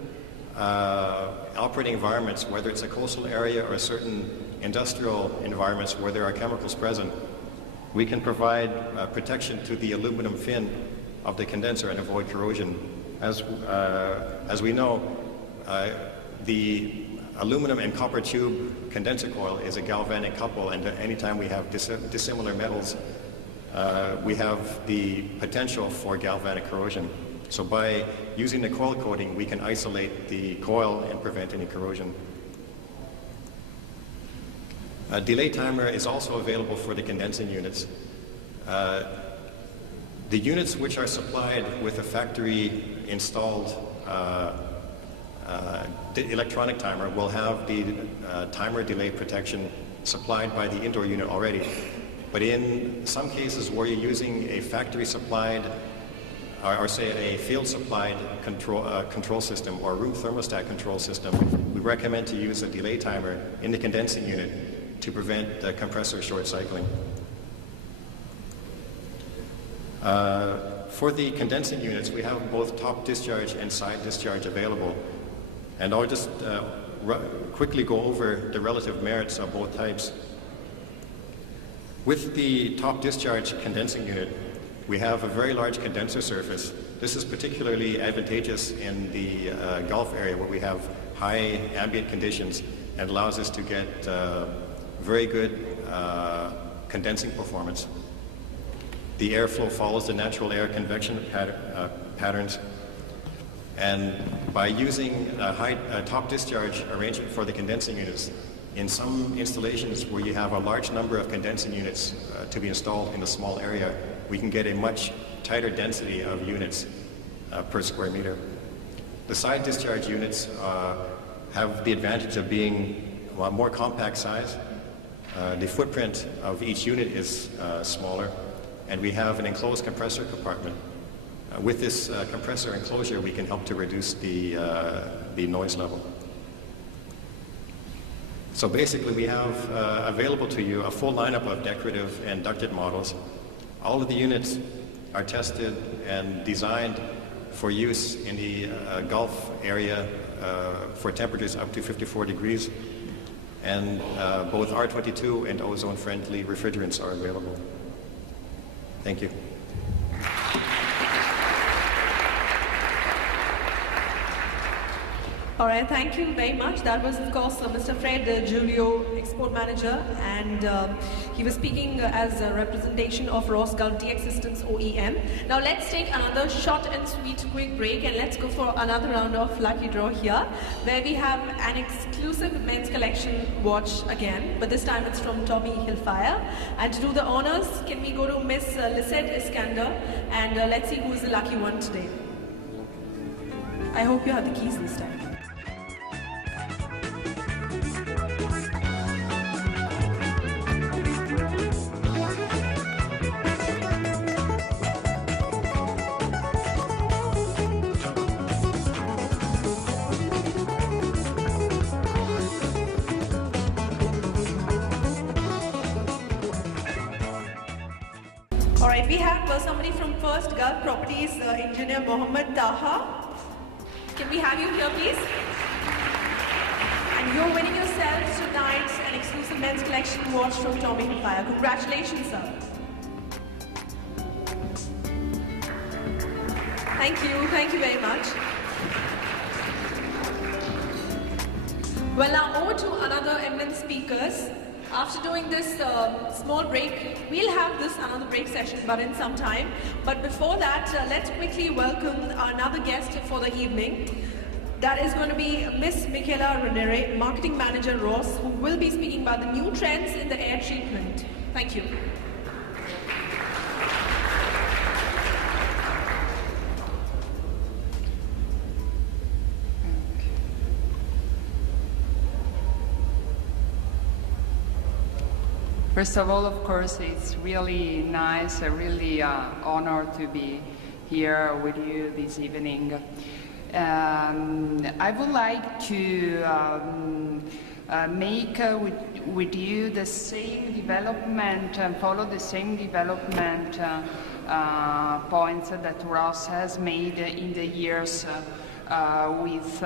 operating environments, whether it's a coastal area or certain industrial environments where there are chemicals present, we can provide protection to the aluminum fin of the condenser and avoid corrosion. As we know, the aluminum and copper tube condenser coil is a galvanic couple, and anytime we have dissimilar metals, we have the potential for galvanic corrosion. So by using the coil coating, we can isolate the coil and prevent any corrosion. A delay timer is also available for the condensing units. The units which are supplied with a factory-installed electronic timer will have the timer delay protection supplied by the indoor unit already. But in some cases where you're using a factory-supplied or say a field-supplied control system or room thermostat control system, we recommend to use a delay timer in the condensing unit to prevent the compressor short cycling. For the condensing units, we have both top discharge and side discharge available. And I'll just quickly go over the relative merits of both types. With the top discharge condensing unit, we have a very large condenser surface. This is particularly advantageous in the Gulf area where we have high ambient conditions and allows us to get very good condensing performance. The airflow follows the natural air convection patterns. And by using a top discharge arrangement for the condensing units, in some installations where you have a large number of condensing units to be installed in a small area, we can get a much tighter density of units per square meter. The side discharge units have the advantage of being a more compact size. The footprint of each unit is smaller, and we have an enclosed compressor compartment. With this compressor enclosure, we can help to reduce the noise level. So basically we have available to you a full lineup of decorative and ducted models. All of the units are tested and designed for use in the Gulf area for temperatures up to 54 degrees. And both R22 and ozone-friendly refrigerants are available. Thank you. All right, thank you very much. That was, of course, Mr. Fred Giulio, Export Manager, and he was speaking as a representation of Rhoss Gulf DX Systems OEM. Now let's take another short and sweet quick break, and let's go for another round of Lucky Draw here, where we have an exclusive men's collection watch again, but this time it's from Tommy Hilfiger. And to do the honors, can we go to Miss Lisette Iskander, and let's see who's the lucky one today. I hope you have the keys this time. All right, we have somebody from First Gulf Properties, Engineer Mohammed Taha. Can we have you here, please? And you're winning yourselves tonight an exclusive men's collection watch from Tommy Hilfiger. Congratulations, sir. Thank you very much. Well, now over to another eminent speakers. After doing this small break, we'll have this another break session, but in some time. But before that, let's quickly welcome another guest for the evening. That is going to be Miss Michaela Ranieri, Marketing Manager Rhoss, who will be speaking about the new trends in the air treatment. Thank you. First of all, of course, it's really nice, a really honor to be here with you this evening. I would like to make with you the same development and follow the same development points that Rhoss has made in the years with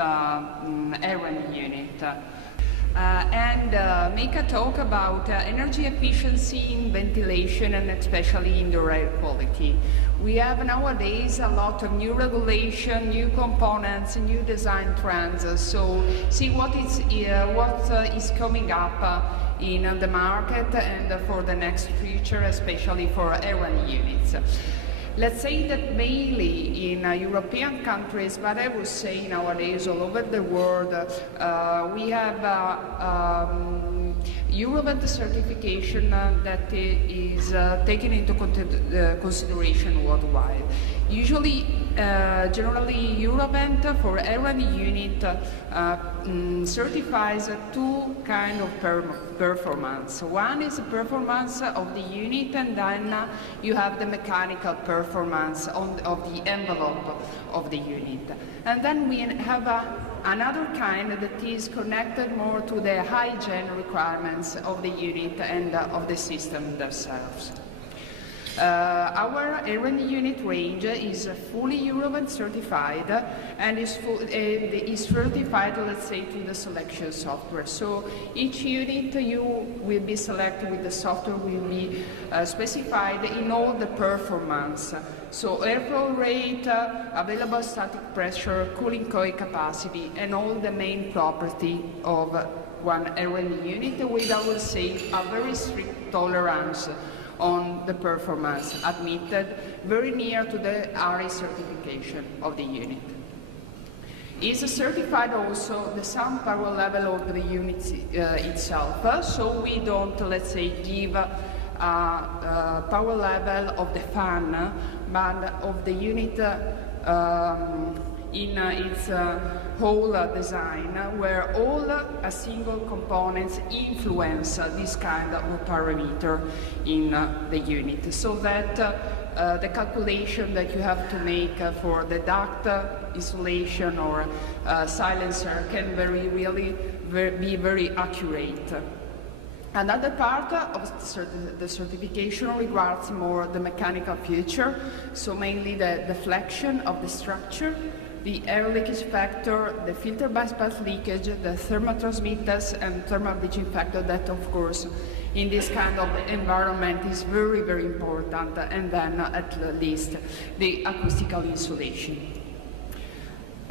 Airone unit. And make a talk about energy efficiency in ventilation and especially indoor air quality. We have nowadays a lot of new regulation, new components, new design trends. So see what is coming up in the market and for the next future, especially for Airone units. Let's say that mainly in European countries, but I would say nowadays all over the world, we have Eurovent certification that is taken into consideration worldwide. Usually, generally, Eurovent for Airone unit certifies two kinds of performance. One is the performance of the unit, and then you have the mechanical performance of the envelope of the unit. And then we have another kind that is connected more to the hygiene requirements of the unit and of the system themselves. Our Airone unit range is fully Eurovent certified and is certified, let's say, to the selection software. So each unit you will be selected with the software will be specified in all the performance. So airflow rate, available static pressure, cooling coil capacity, and all the main property of one Airone unit with, I would say, a very strict tolerance on the performance admitted, very near to the RA certification of the unit. Is certified also the sound power level of the unit itself, so we don't, let's say, give power level of the fan, but of the unit in its whole design, where all single components influence this kind of parameter in the unit, so that the calculation that you have to make for the duct insulation or silencer can vary really be very accurate. Another part of the certification regards more the mechanical feature, so mainly the deflection of the structure, the air leakage factor, the filter bypass leakage, the thermal transmitters, and thermal bridging factor that, of course, in this kind of environment is very, very important, and then at least the acoustical insulation.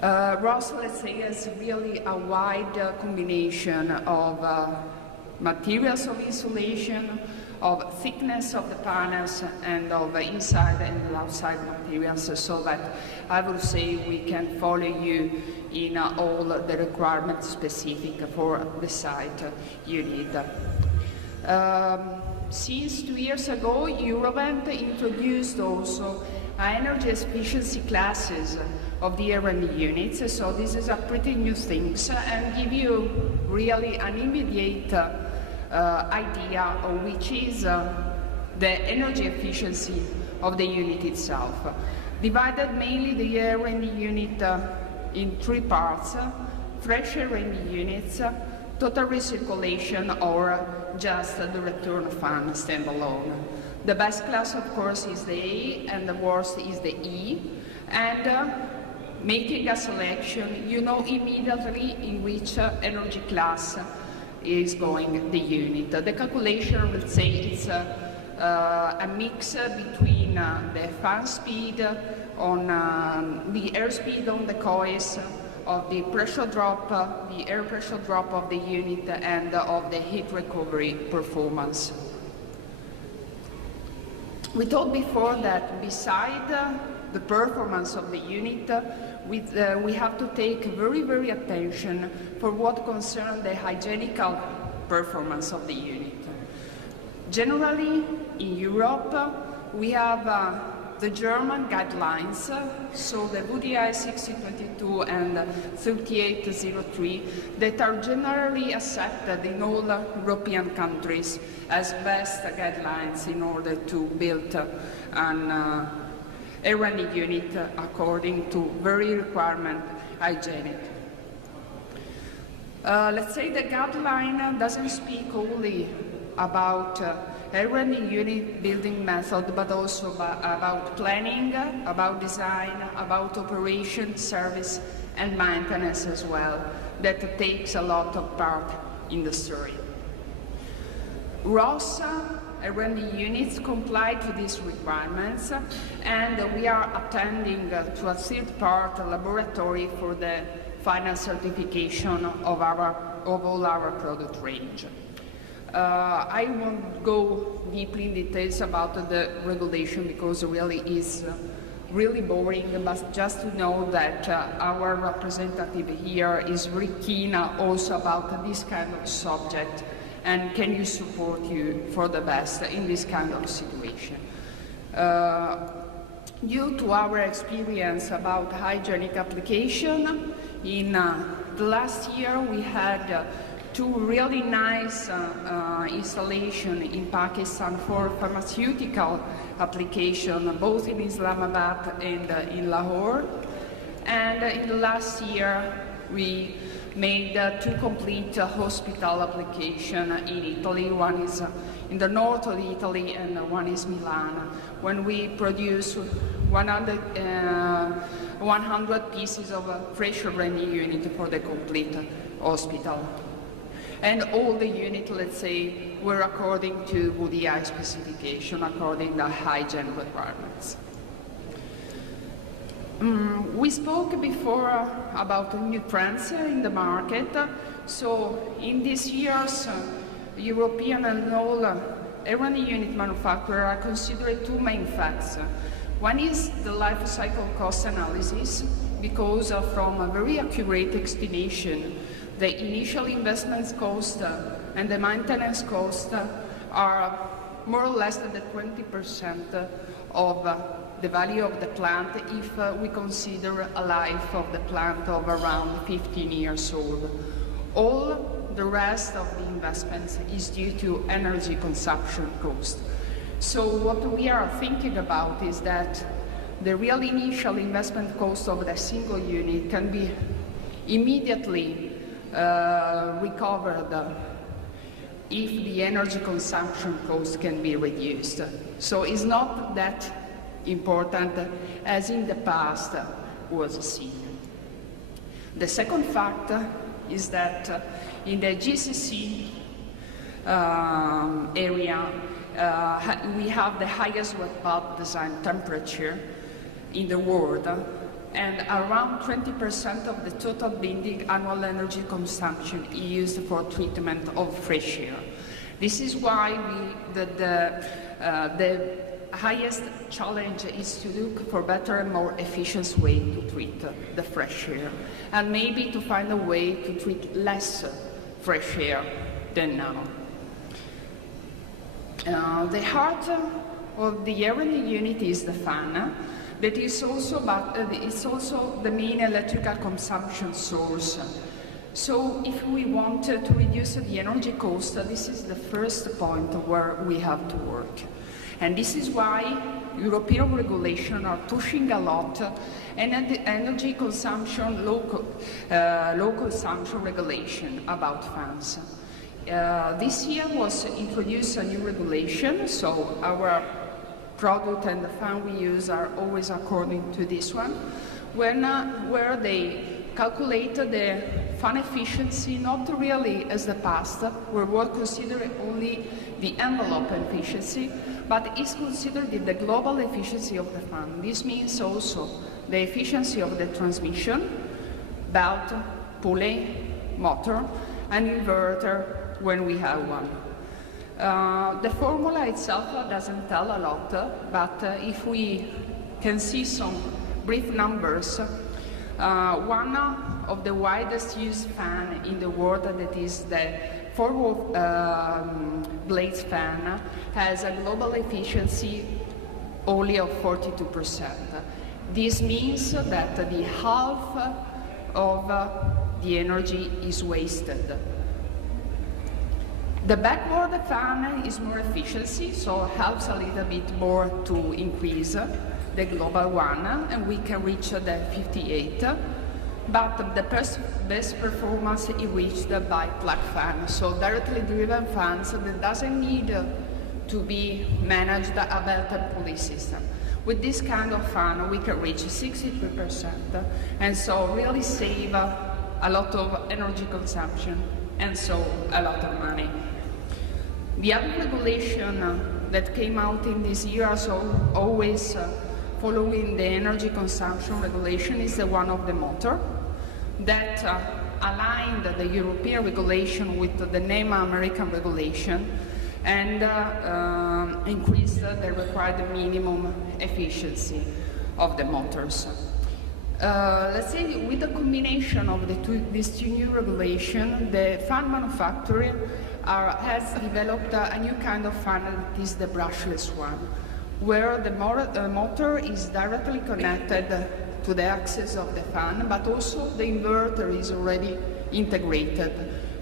Rhoss, let's say, has really a wide combination of materials of insulation, of thickness of the panels, and of inside and outside materials, so that I would say we can follow you in all the requirements specific for the site you need. Since 2 years ago, Eurovent introduced also energy efficiency classes of the R&D units, so this is a pretty new thing and give you really an immediate idea of which is the energy efficiency of the unit itself. Divided mainly the R&D unit in 3 parts: fresh R&D units, total recirculation, or just the return fan standalone. The best class, of course, is the A, and the worst is the E. And making a selection, you know immediately in which energy class is going the unit. The calculation, let's say, it's a mix between the fan speed on the airspeed on the coils, of the pressure drop, the air pressure drop of the unit, and of the heat recovery performance. We thought before that beside the performance of the unit, we have to take very, very attention for what concerns the hygienical performance of the unit. Generally, in Europe, we have the German guidelines, so the VDI 6022 and 3803, that are generally accepted in all European countries as best guidelines in order to build an R&D unit according to very requirement hygienic. Let's say the guideline doesn't speak only about R&D unit building method, but also about planning, about design, about operation, service, and maintenance as well, that takes a lot of part in the story. Rhoss R&D units comply to these requirements, and we are attending to a third-party laboratory for the final certification of all our product range. I won't go deeply in details about the regulation because it really is really boring, but just to know that our representative here is very keen also about this kind of subject and can you support you for the best in this kind of situation. Due to our experience about hygienic application, in the last year we had 2 really nice installations in Pakistan for pharmaceutical application, both in Islamabad and in Lahore. And in the last year, we made 2 complete hospital applications in Italy. One is in the north of Italy and one is Milan, when we produce 100 pieces of fresh R&D unit for the complete hospital. And all the units, let's say, were according to VDI specification, according to hygiene requirements. We spoke before about new trends in the market. So in these years, European and all R&D unit manufacturers are considering 2 main facts. One is the life cycle cost analysis, because from a very accurate estimation, the initial investment cost and the maintenance cost are more or less than the 20% of the value of the plant if we consider a life of the plant of around 15 years old. All the rest of the investments is due to energy consumption cost. So what we are thinking about is that the real initial investment cost of the single unit can be immediately recovered if the energy consumption cost can be reduced. So it's not that important as in the past was seen. The second fact is that in the GCC area, we have the highest wet bulb design temperature in the world, and around 20% of the total building annual energy consumption is used for treatment of fresh air. This is why the highest challenge is to look for better and more efficient way to treat the fresh air, and maybe to find a way to treat less fresh air than now. The heart of the air in the unit is the fan. That is also, it's also the main electrical consumption source. So if we want to reduce the energy cost, this is the first point where we have to work. And this is why European regulations are pushing a lot energy consumption, low consumption regulation about fans. This year was introduced a new regulation, so our product and the fan we use are always according to this one, where they calculate the fan efficiency not really as the past, where we consider only the envelope efficiency, but is considered the global efficiency of the fan. This means also the efficiency of the transmission, belt, pulley, motor, and inverter when we have one. The formula itself doesn't tell a lot, but if we can see some brief numbers, one of the widest used fan in the world, that is the four blades fan, has a global efficiency only of 42%. This means that the half of the energy is wasted. The backward fan is more efficiency, so helps a little bit more to increase the global one, and we can reach the 58. But the best performance is reached by plug fan, so directly driven fans that doesn't need to be managed a belt and pulley system. With this kind of fan, we can reach 63%, and so really save a lot of energy consumption, and so a lot of money. The other regulation that came out in this year, so always following the energy consumption regulation, is the one of the motor, that aligned the European regulation with the NEMA American regulation and increased the required minimum efficiency of the motors. Let's say with the combination of these two new regulations, the fan manufacturer has developed a new kind of fan that is the brushless one, where the motor is directly connected to the axis of the fan, but also the inverter is already integrated.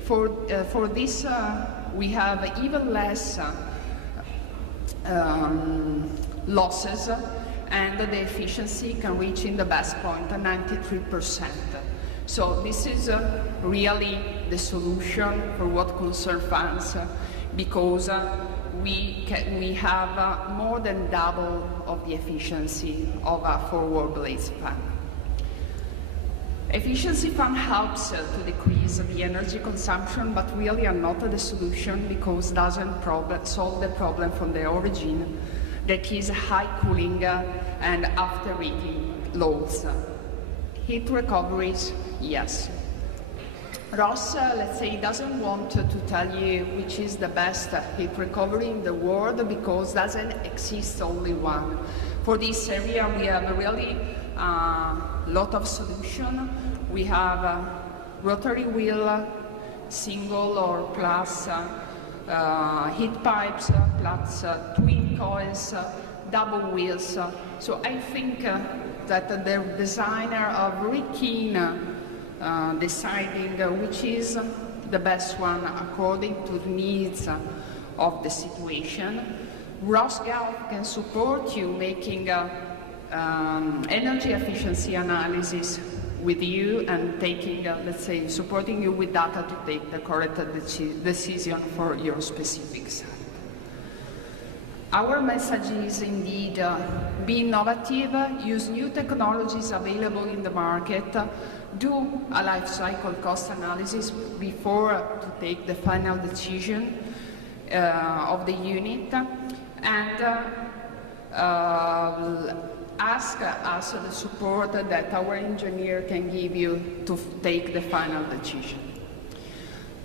For this, we have even less losses, and the efficiency can reach in the best point 93%. So this is really the solution for what concerns fans, because we have more than double of the efficiency of a forward blades fan. Efficiency fan helps to decrease the energy consumption, but really are not the solution, because it doesn't solve the problem from the origin, that is high cooling and after-heating loads. Heat recoveries, yes. Rhoss, let's say, doesn't want to tell you which is the best heat recovery in the world, because doesn't exist only one. For this area, we have really a lot of solution. We have rotary wheel, single or plus heat pipes, plus twin coils, double wheels. So I think that the designer are very keen deciding which is the best one according to the needs of the situation. Rhoss can support you making energy efficiency analysis with you and taking, let's say, supporting you with data to take the correct decision for your specific site. Our message is indeed be innovative, use new technologies available in the market, do a life cycle cost analysis before to take the final decision of the unit, and ask us the support that our engineer can give you to take the final decision.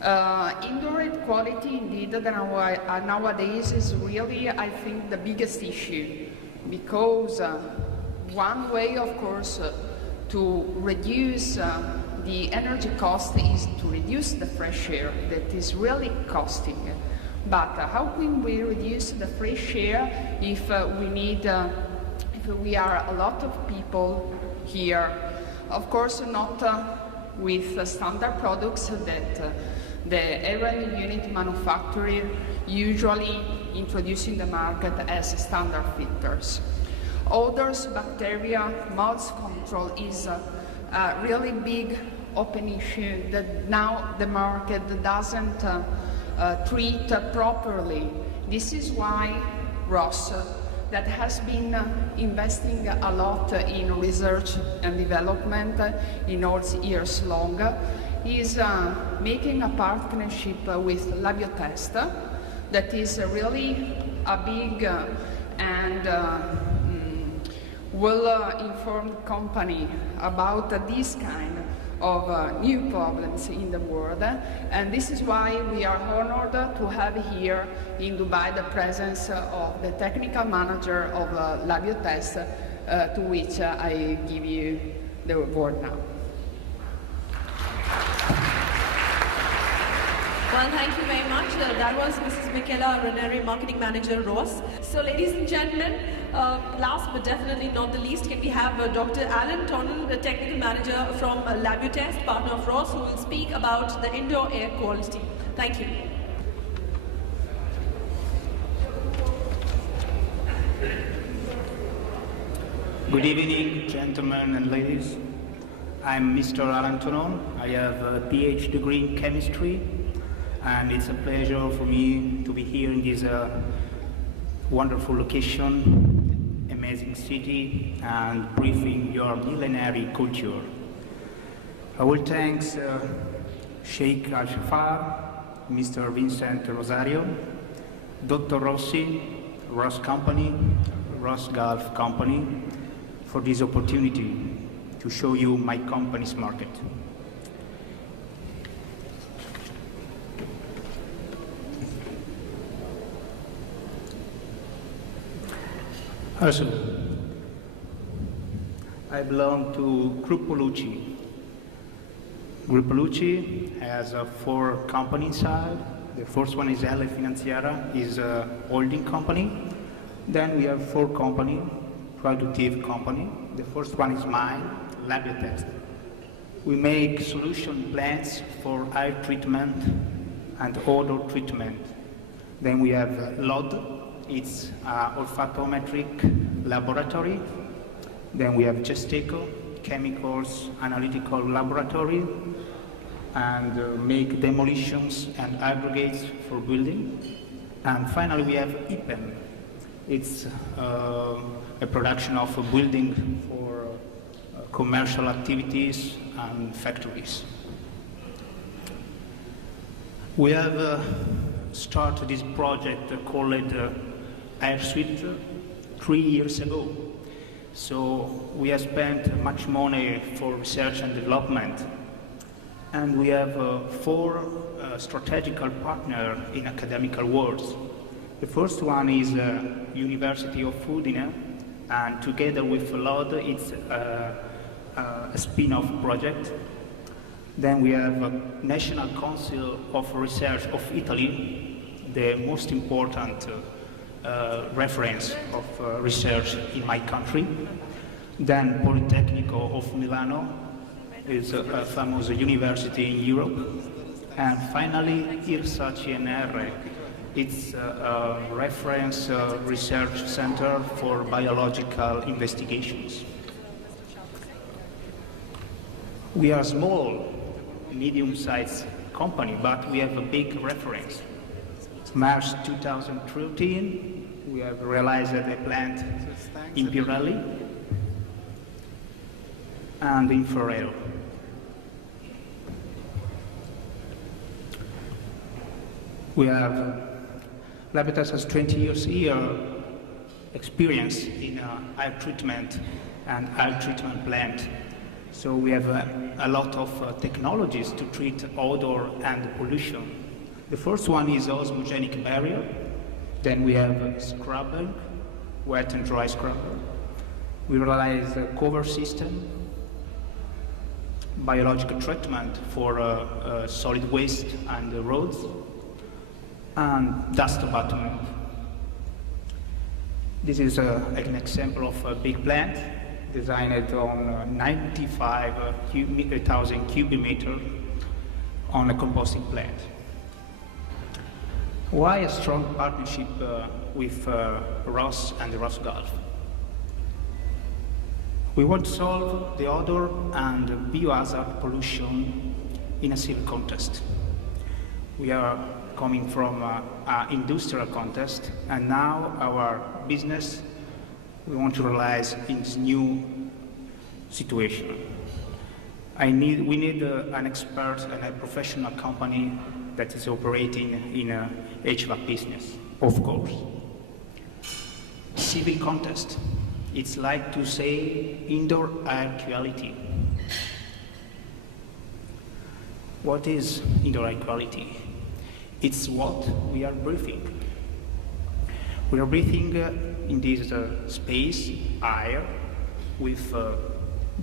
Indoor air quality, indeed, nowadays is really, I think, the biggest issue, because one way, of course, to reduce the energy cost is to reduce the fresh air that is really costing. But how can we reduce the fresh air if if we are a lot of people here? Of course, not with standard products that the air unit manufacturer usually introduce in the market as standard filters. Odors, bacteria, mold control is a really big open issue that now the market doesn't treat properly. This is why Rhoss, that has been investing a lot in research and development in all years long, is making a partnership with Labiotest, that is really a big and well-informed company about this kind of new problems in the world, and this is why we are honored to have here in Dubai the presence of the technical manager of Labiotest, to which I give you the word now. Well, thank you very much. That was Mrs. Michela Ranieri, Marketing Manager, Rhoss. So, ladies and gentlemen, last but definitely not the least, can we have Dr. Alan Tonnell, the Technical Manager from Labiotest, partner of Rhoss, who will speak about the indoor air quality. Thank you. Good evening, gentlemen and ladies. I'm Mr. Alan Tonnell. I have a PhD degree in chemistry, and it's a pleasure for me to be here in this wonderful location, amazing city, and briefing your millenary culture. I will thank Sheikh Al-Shafar, Mr. Vincent Rosario, Dr. Rossi, Rhoss Company, Rhoss Gulf Company, for this opportunity to show you my company's market. Also, I belong to Group Lucci. Group Lucci has 4 companies inside. The first one is L Financiera, is a holding company. Then we have 4 companies, productive company. The first one is mine, Labiotest. We make solution plants for air treatment and odor treatment. Then we have LOD. It's an olfactometric laboratory. Then we have Gesteco, chemicals analytical laboratory, and make demolitions and aggregates for building. And finally we have IPEM. It's a production of a building for commercial activities and factories. We have started this project called Air Suite 3 years ago. So we have spent much money for research and development. And we have 4 strategical partners in academical worlds. The first one is University of Udine, and together with LOD, it's a spin-off project. Then we have National Council of Research of Italy, the most important reference of research in my country. Then Politecnico of Milano is a famous university in Europe. And finally, IRSA CNR. It's a reference research center for biological investigations. We are a small, medium-sized company, but we have a big reference. March 2013, we have realized a plant in Pirelli and in Ferrero. We have L'Habitat has 20 years here experience in air treatment and air treatment plant. So we have a lot of technologies to treat odor and pollution. The first one is osmogenic barrier. Then we have scrubbing, wet and dry scrubber. We realize a cover system, biological treatment for solid waste and roads, and dust abatement. This is an example of a big plant designed on 95,000 cubic meters on a composting plant. Why a strong partnership with Rhoss and the Rhoss Gulf? We want to solve the odor and biohazard pollution in a civil context. We are coming from an industrial context, and now our business, we want to realize in this new situation. We need an expert and a professional company that is operating in a HVAC business, of course. Civil context, it's like to say indoor air quality. What is indoor air quality? It's what we are breathing. We are breathing in this space, air, with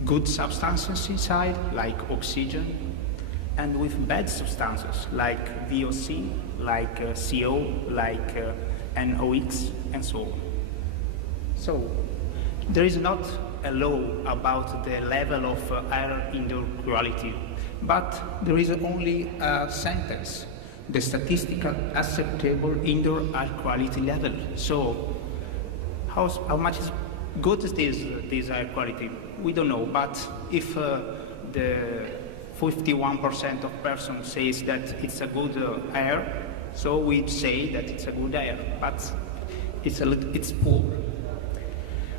good substances inside, like oxygen, and with bad substances, like VOC, like CO, like NOx, and so on. So, there is not a law about the level of air indoor quality, but there is only a sentence, the statistical acceptable indoor air quality level. So, how much is good is this air quality? We don't know, but if the 51% of persons says that it's a good air, so we say that it's a good air, but it's poor.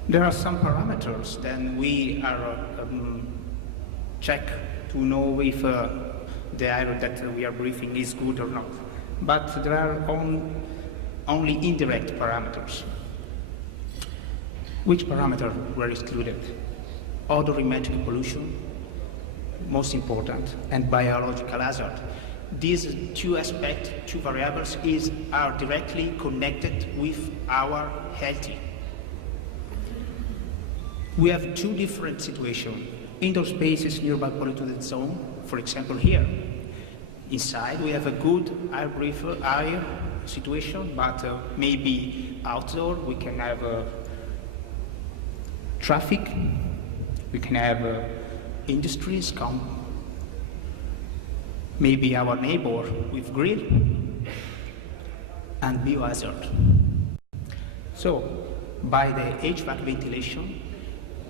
There are some parameters that we are check to know if the air that we are breathing is good or not. But there are only indirect parameters. Which parameters were excluded? Odorimetric pollution, most important, and biological hazard. These two aspects, two variables, are directly connected with our health. We have two different situations. Indoor spaces nearby polluted zone, for example here. Inside we have a good air situation, but maybe outdoor we can have traffic, we can have industries come, maybe our neighbor with grill, and biohazard. So, by the HVAC ventilation,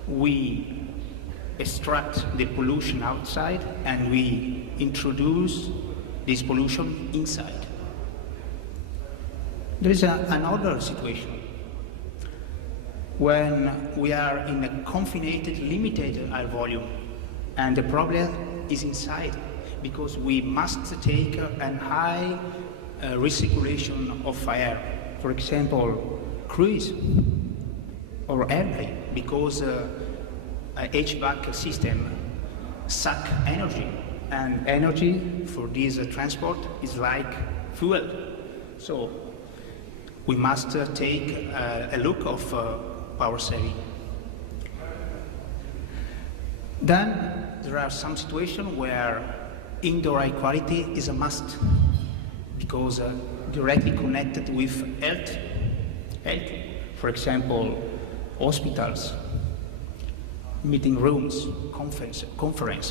we extract the pollution outside and we introduce this pollution inside. There is another situation when we are in a confined, limited air volume, and the problem is inside because we must take a high recirculation of air. For example, cruise or airplane, because a HVAC system suck energy, and energy for this transport is like fuel. So we must take a look of power saving. Then there are some situations where indoor air quality is a must, because directly connected with health. For example, hospitals, meeting rooms, conference,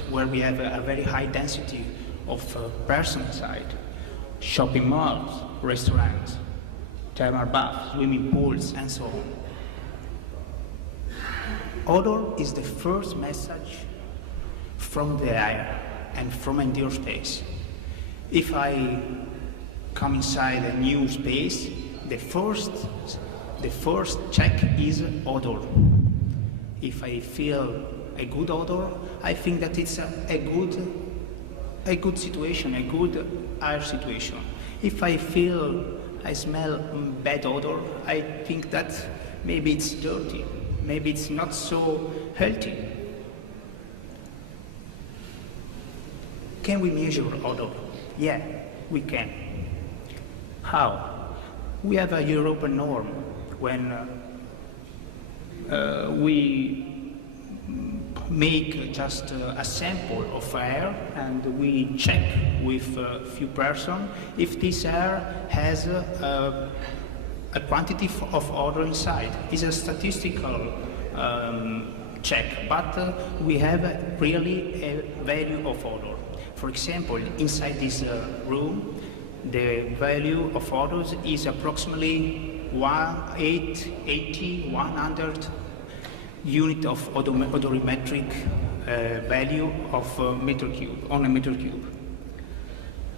where we have a very high density of persons inside, shopping malls, restaurants, thermal baths, swimming pools, and so on. Odor is the first message from the air and from indoor space. If I come inside a new space, the first check is odor. If I feel a good odor, I think that it's a good situation, a good air situation. If I smell bad odor, I think that maybe it's dirty, maybe it's not so healthy. Can we measure odor? Yeah, we can. How? We have a European norm when we make just a sample of air and we check with a few persons if this air has a quantity of odor inside. It's a statistical check, but we have really a value of odor. For example, inside this room, the value of odors is approximately 100 unit of odorimetric value of meter cube, on a meter cube.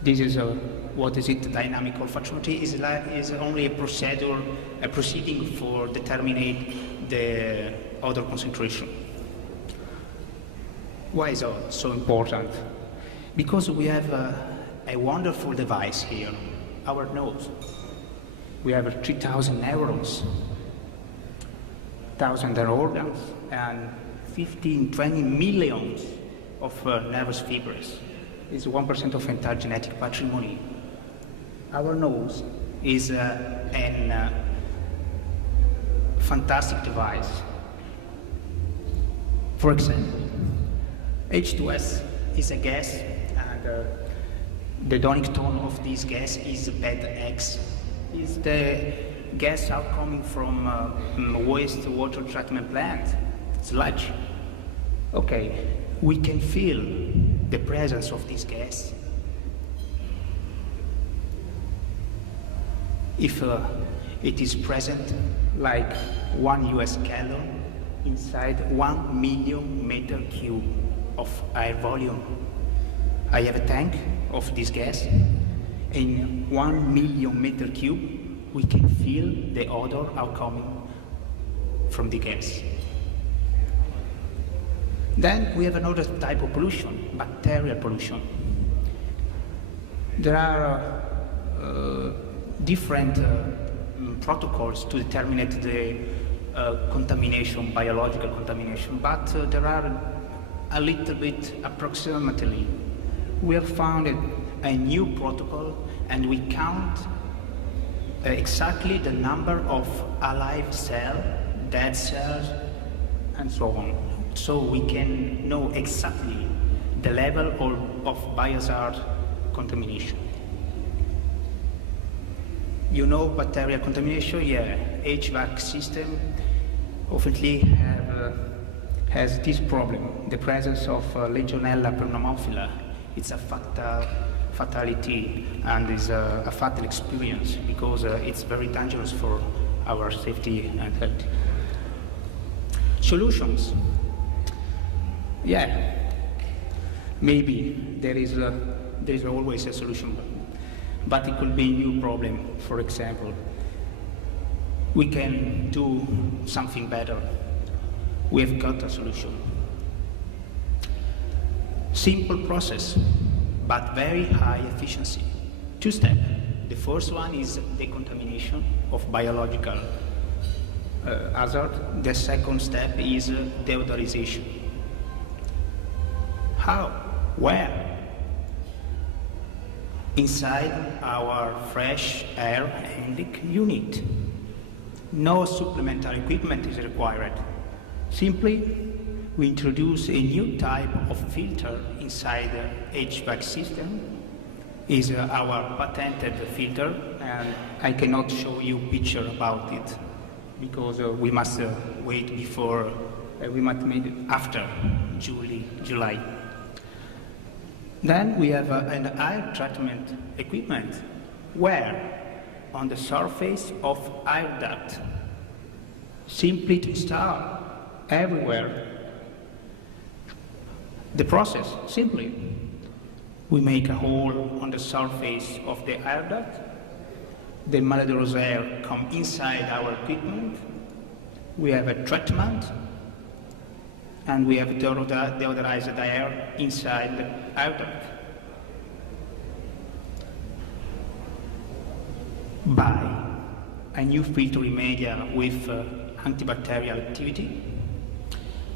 This is what is it? Dynamic olfactometry is only a proceeding for determining the odor concentration. Why is that so important? Because we have a wonderful device here, our nose. We have 3,000 neurons, 1,000 organs, and 15, 20 millions of nervous fibers. It's 1% of entire genetic patrimony. Our nose is a fantastic device. For example, H2S is a gas, and the donic tone of this gas is beta X. It's the gas outcoming from wastewater treatment plant, sludge. Okay, we can feel the presence of this gas. If it is present like 1 US gallon inside 1 million meter cube of air volume. I have a tank of this gas. In 1 million meter cube, we can feel the odor outcoming from the gas. Then we have another type of pollution, bacterial pollution. There are different protocols to determine the contamination, biological contamination, but there are a little bit approximately. We have found a new protocol and we count exactly the number of alive cells, dead cells, and so on. So we can know exactly the level of biohazard contamination. You know bacterial contamination? Yeah, HVAC system often has this problem, the presence of Legionella pneumophila. It's a fatality and is a fatal experience because it's very dangerous for our safety and health. Solutions. Yeah, maybe there is always a solution, but it could be a new problem. For example, we can do something better. We've got a solution. Simple process, but very high efficiency. 2 steps. The first one is decontamination of biological hazard. The second step is deodorization. How? Where? Inside our fresh air handling unit. No supplementary equipment is required. Simply, we introduce a new type of filter inside the HVAC system. Is our patented filter, and I cannot show you picture about it because we must wait before, we must make it after July. Then we have an air treatment equipment where on the surface of air duct, simply to install everywhere. The process, simply, we make a hole on the surface of the air duct, the malodorous air comes inside our equipment, we have a treatment, and we have deodorized air inside the air duct. By a new filtering media with antibacterial activity,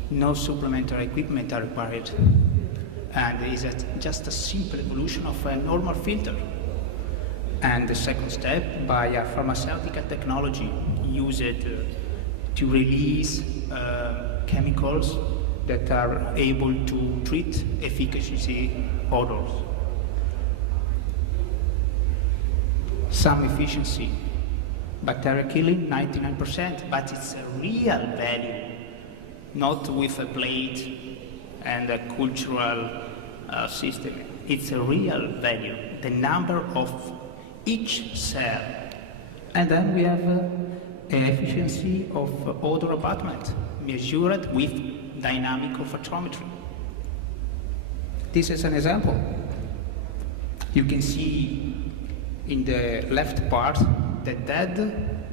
no supplementary equipment are required, and it is just a simple evolution of a normal filter. And the second step, by a pharmaceutical technology used to release chemicals that are able to treat efficacy odors. Some efficiency, bacteria killing 99%, but it's a real value, not with a plate and a cultural system. It's a real value, the number of each cell. And then we have efficiency of odor abatement measured with dynamic olfactometry. This is an example. You can see in the left part the dead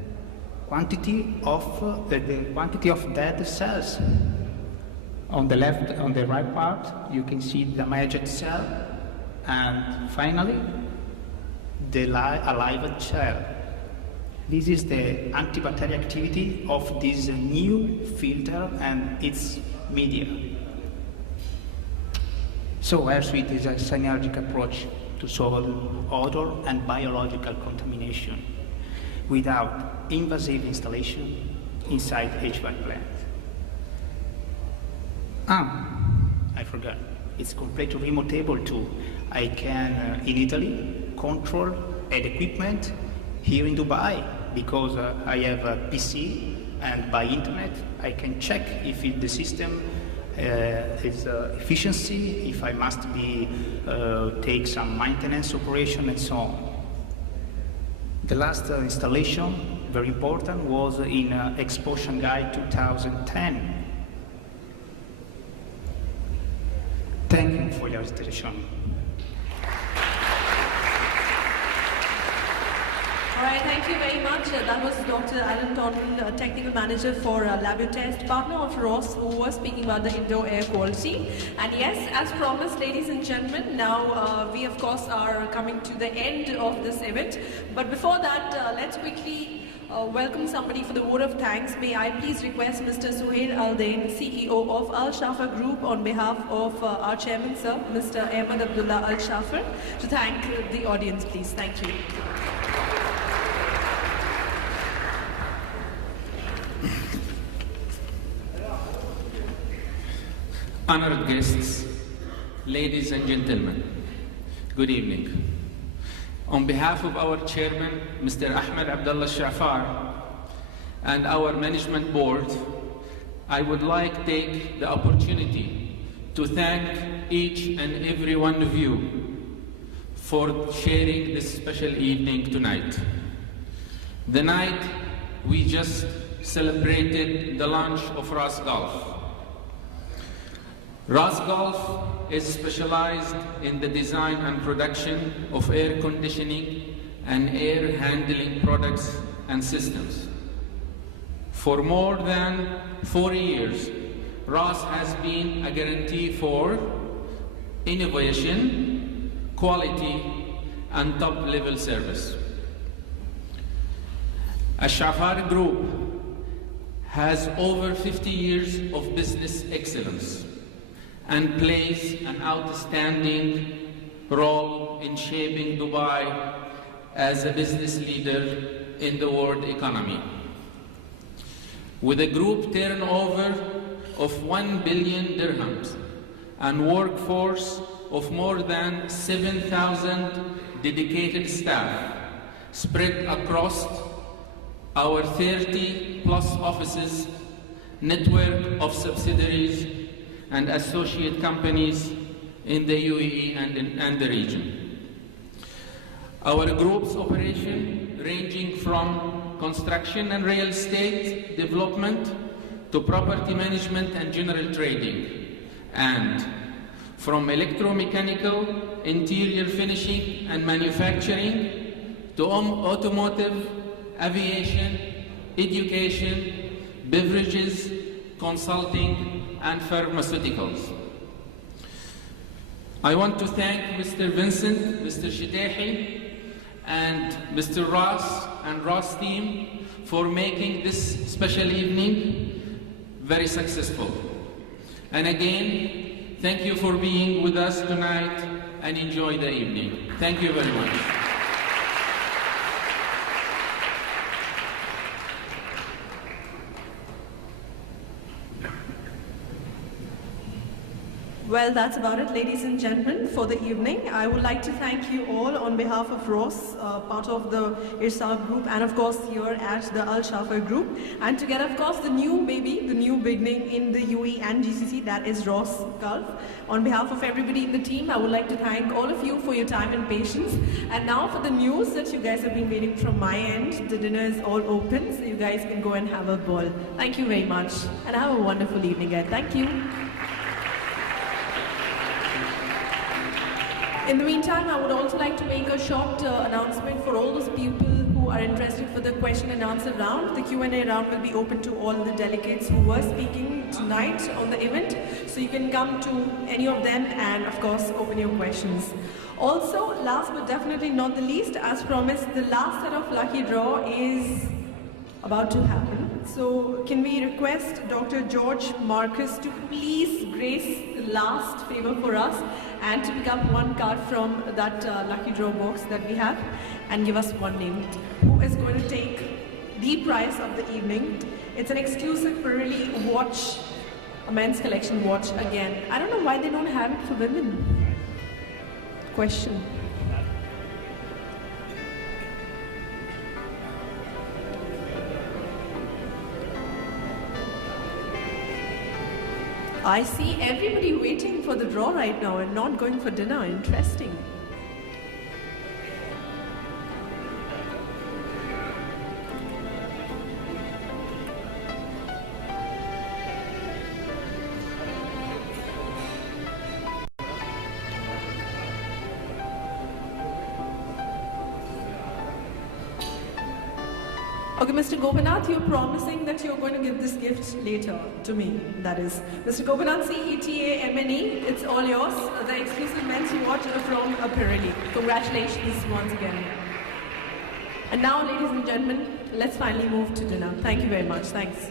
quantity of dead cells. On the left, on the right part, you can see the damaged cell, and finally, the alive cell. This is the antibacterial activity of this new filter and its media. So AirSuite is a synergic approach to solve odor and biological contamination without invasive installation inside HVAC plant. I forgot. It's completely remoteable too. I can, in Italy, control an equipment here in Dubai because I have a PC, and by internet I can check if the system is efficiency, if I must take some maintenance operation and so on. The last installation, very important, was in Expo Shanghai 2010. Thank you for your attention. All right, thank you very much. That was Dr. Alan Taunton, Technical Manager for Labutest, partner of Rhoss, who was speaking about the indoor air quality. And yes, as promised, ladies and gentlemen, now we of course are coming to the end of this event. But before that, let's quickly welcome somebody for the vote of thanks. May I please request Mr. Suhail Aldain, CEO of Al Shafa Group, on behalf of our chairman, sir, Mr. Ahmed Abdullah Al Shafar, to thank the audience, please. Thank you. Honored guests, ladies and gentlemen, good evening. On behalf of our chairman, Mr. Ahmed Abdullah Shafar, and our management board, I would like to take the opportunity to thank each and every one of you for sharing this special evening tonight. The night we just celebrated the launch of Rhoss Golf. Rhoss Golf is specialized in the design and production of air conditioning and air handling products and systems. For more than 4 years, Rhoss has been a guarantee for innovation, quality, and top-level service. Al Shafar Group has over 50 years of business excellence and plays an outstanding role in shaping Dubai as a business leader in the world economy. With a group turnover of 1 billion dirhams and workforce of more than 7,000 dedicated staff spread across our 30+ offices, network of subsidiaries and associate companies in the UAE and the region. Our group's operation, ranging from construction and real estate development to property management and general trading, and from electromechanical, interior finishing and manufacturing, to automotive, aviation, education, beverages, consulting, and pharmaceuticals. I want to thank Mr. Vincent, Mr. Shitehi, and Mr. Rhoss and Rhoss team for making this special evening very successful. And again, thank you for being with us tonight and enjoy the evening. Thank you very much. Well, that's about it, ladies and gentlemen, for the evening. I would like to thank you all on behalf of Rhoss, part of the IRSA group, and of course here at the Al Shafar group. And together, of course, the new baby, the new beginning in the UAE and GCC, that is Rhoss Gulf. On behalf of everybody in the team, I would like to thank all of you for your time and patience. And now for the news that you guys have been waiting from my end. The dinner is all open, so you guys can go and have a ball. Thank you very much, and have a wonderful evening ahead. Thank you. In the meantime, I would also like to make a short announcement for all those people who are interested for the question and answer round. The Q&A round will be open to all the delegates who were speaking tonight on the event. So you can come to any of them and, of course, open your questions. Also, last but definitely not the least, as promised, the last set of lucky draw is about to happen. So can we request Dr. George Marcus to please grace the last favor for us and to pick up one card from that lucky draw box that we have and give us one name. Who is going to take the prize of the evening? It's an exclusive Pirelli watch, a men's collection watch again. I don't know why they don't have it for women. Question. I see everybody waiting for the draw right now and not going for dinner. Interesting. Okay, Mr. Gopinath, you're promising that you're going to give this gift later to me, that is. Mr. Gopinath, CETA-MNE, it's all yours. The exclusive men's watch from Pirelli. Congratulations once again. And now, ladies and gentlemen, let's finally move to dinner. Thank you very much. Thanks.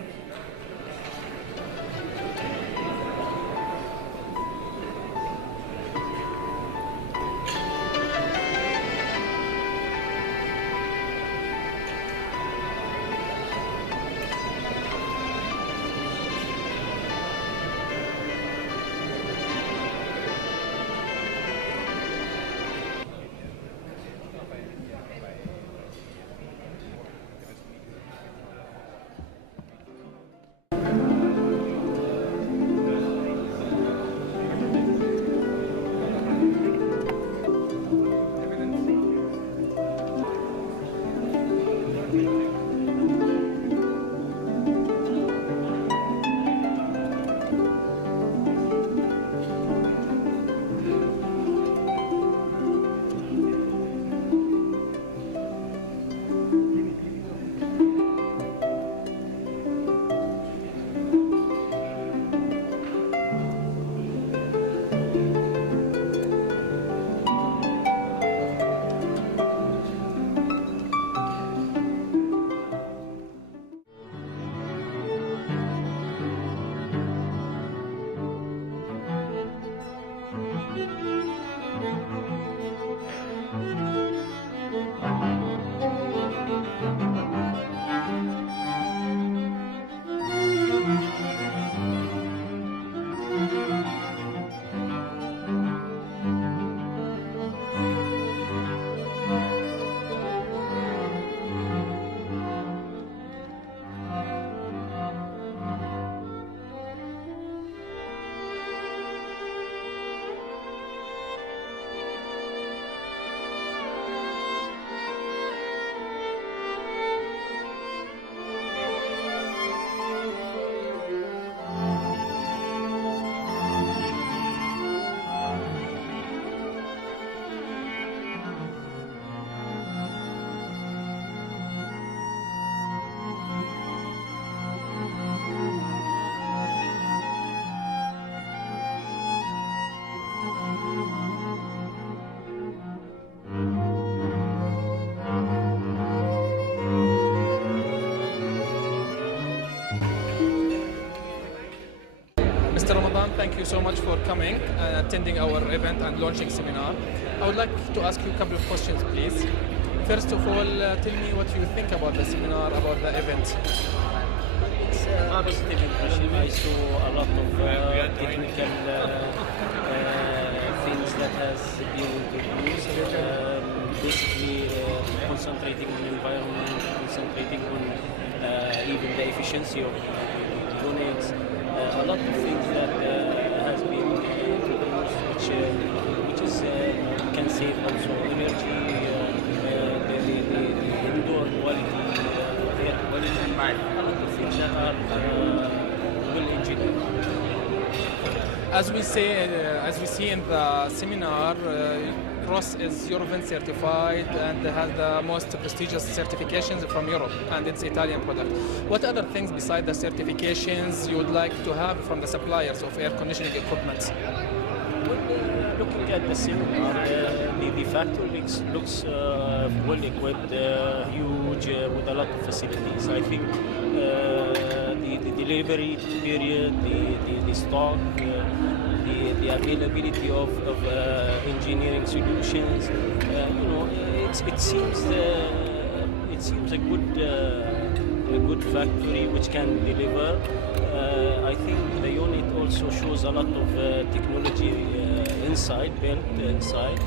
Mr. Ramadan, thank you so much for coming and attending our event and launching seminar. I would like to ask you a couple of questions, please. First of all, tell me what you think about the seminar, about the event. It's a positive impression. I saw a lot of technical things that has been introduced. Basically, concentrating on environment, concentrating on even the efficiency of units. A lot of things that has been introduced, which is can save also energy, the indoor quality, air quality, a lot of things that are well engineered. As we see in the seminar, Rhoss is European certified and has the most prestigious certifications from Europe, and it's Italian product. What other things besides the certifications you would like to have from the suppliers of air conditioning equipment? Looking at the seminar, the factory looks well equipped, huge, with a lot of facilities. I think the delivery period, the stock, the availability of engineering solutions, it seems a good factory which can deliver. I think the unit also shows a lot of technology built inside,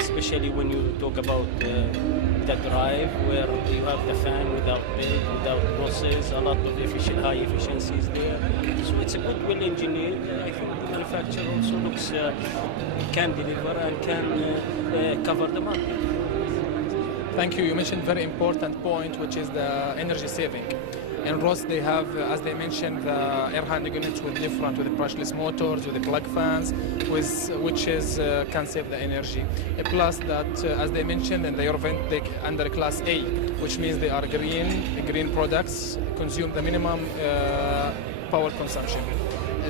especially when you talk about the drive, where you have the fan without belt, without losses, a lot of high efficiencies there. So it's a good, well engineered. I think the manufacturer also looks can deliver and can cover the market. Thank you. You mentioned a very important point, which is the energy saving. In Rhoss, they have, as they mentioned, the air handling units with the brushless motors, with the plug fans, which can save the energy. Plus that, as they mentioned in the European, they under Class A, which means they are green products, consume the minimum power consumption.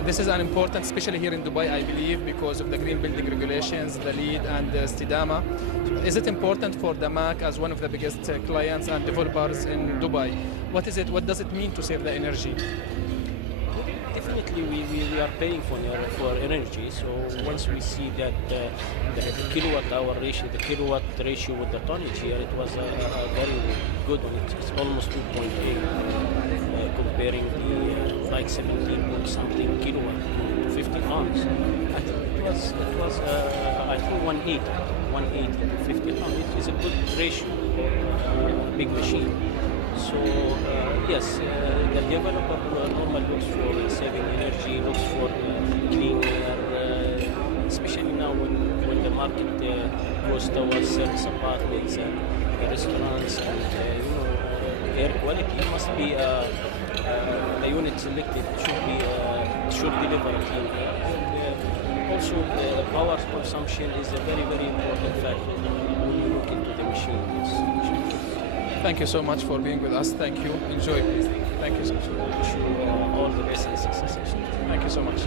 This is an important, especially here in Dubai, I believe, because of the green building regulations, the LEED and the Stidama. Is it important for the MAC as one of the biggest clients and developers in Dubai? What is it? What does it mean to save the energy? Definitely, we are paying for energy. So once we see that the kilowatt-hour ratio, the kilowatt ratio with the tonnage here, it was a very good one. It's almost 2.8 comparing the like 17 something kilowatt to 50 tons. I think it was I think 180 to 50 tons. It is a good ratio for big machine. So yes, the developer normally looks for saving energy, looks for clean air, especially now when the market goes towards service apartments and restaurants and air quality. Must be the unit selected should deliver clean air. And also the power consumption is a very important factor when you look into the machine. Thank you so much for being with us. Thank you. Enjoy, please. Thank you so much. Wish you all the best and success. Thank you so much.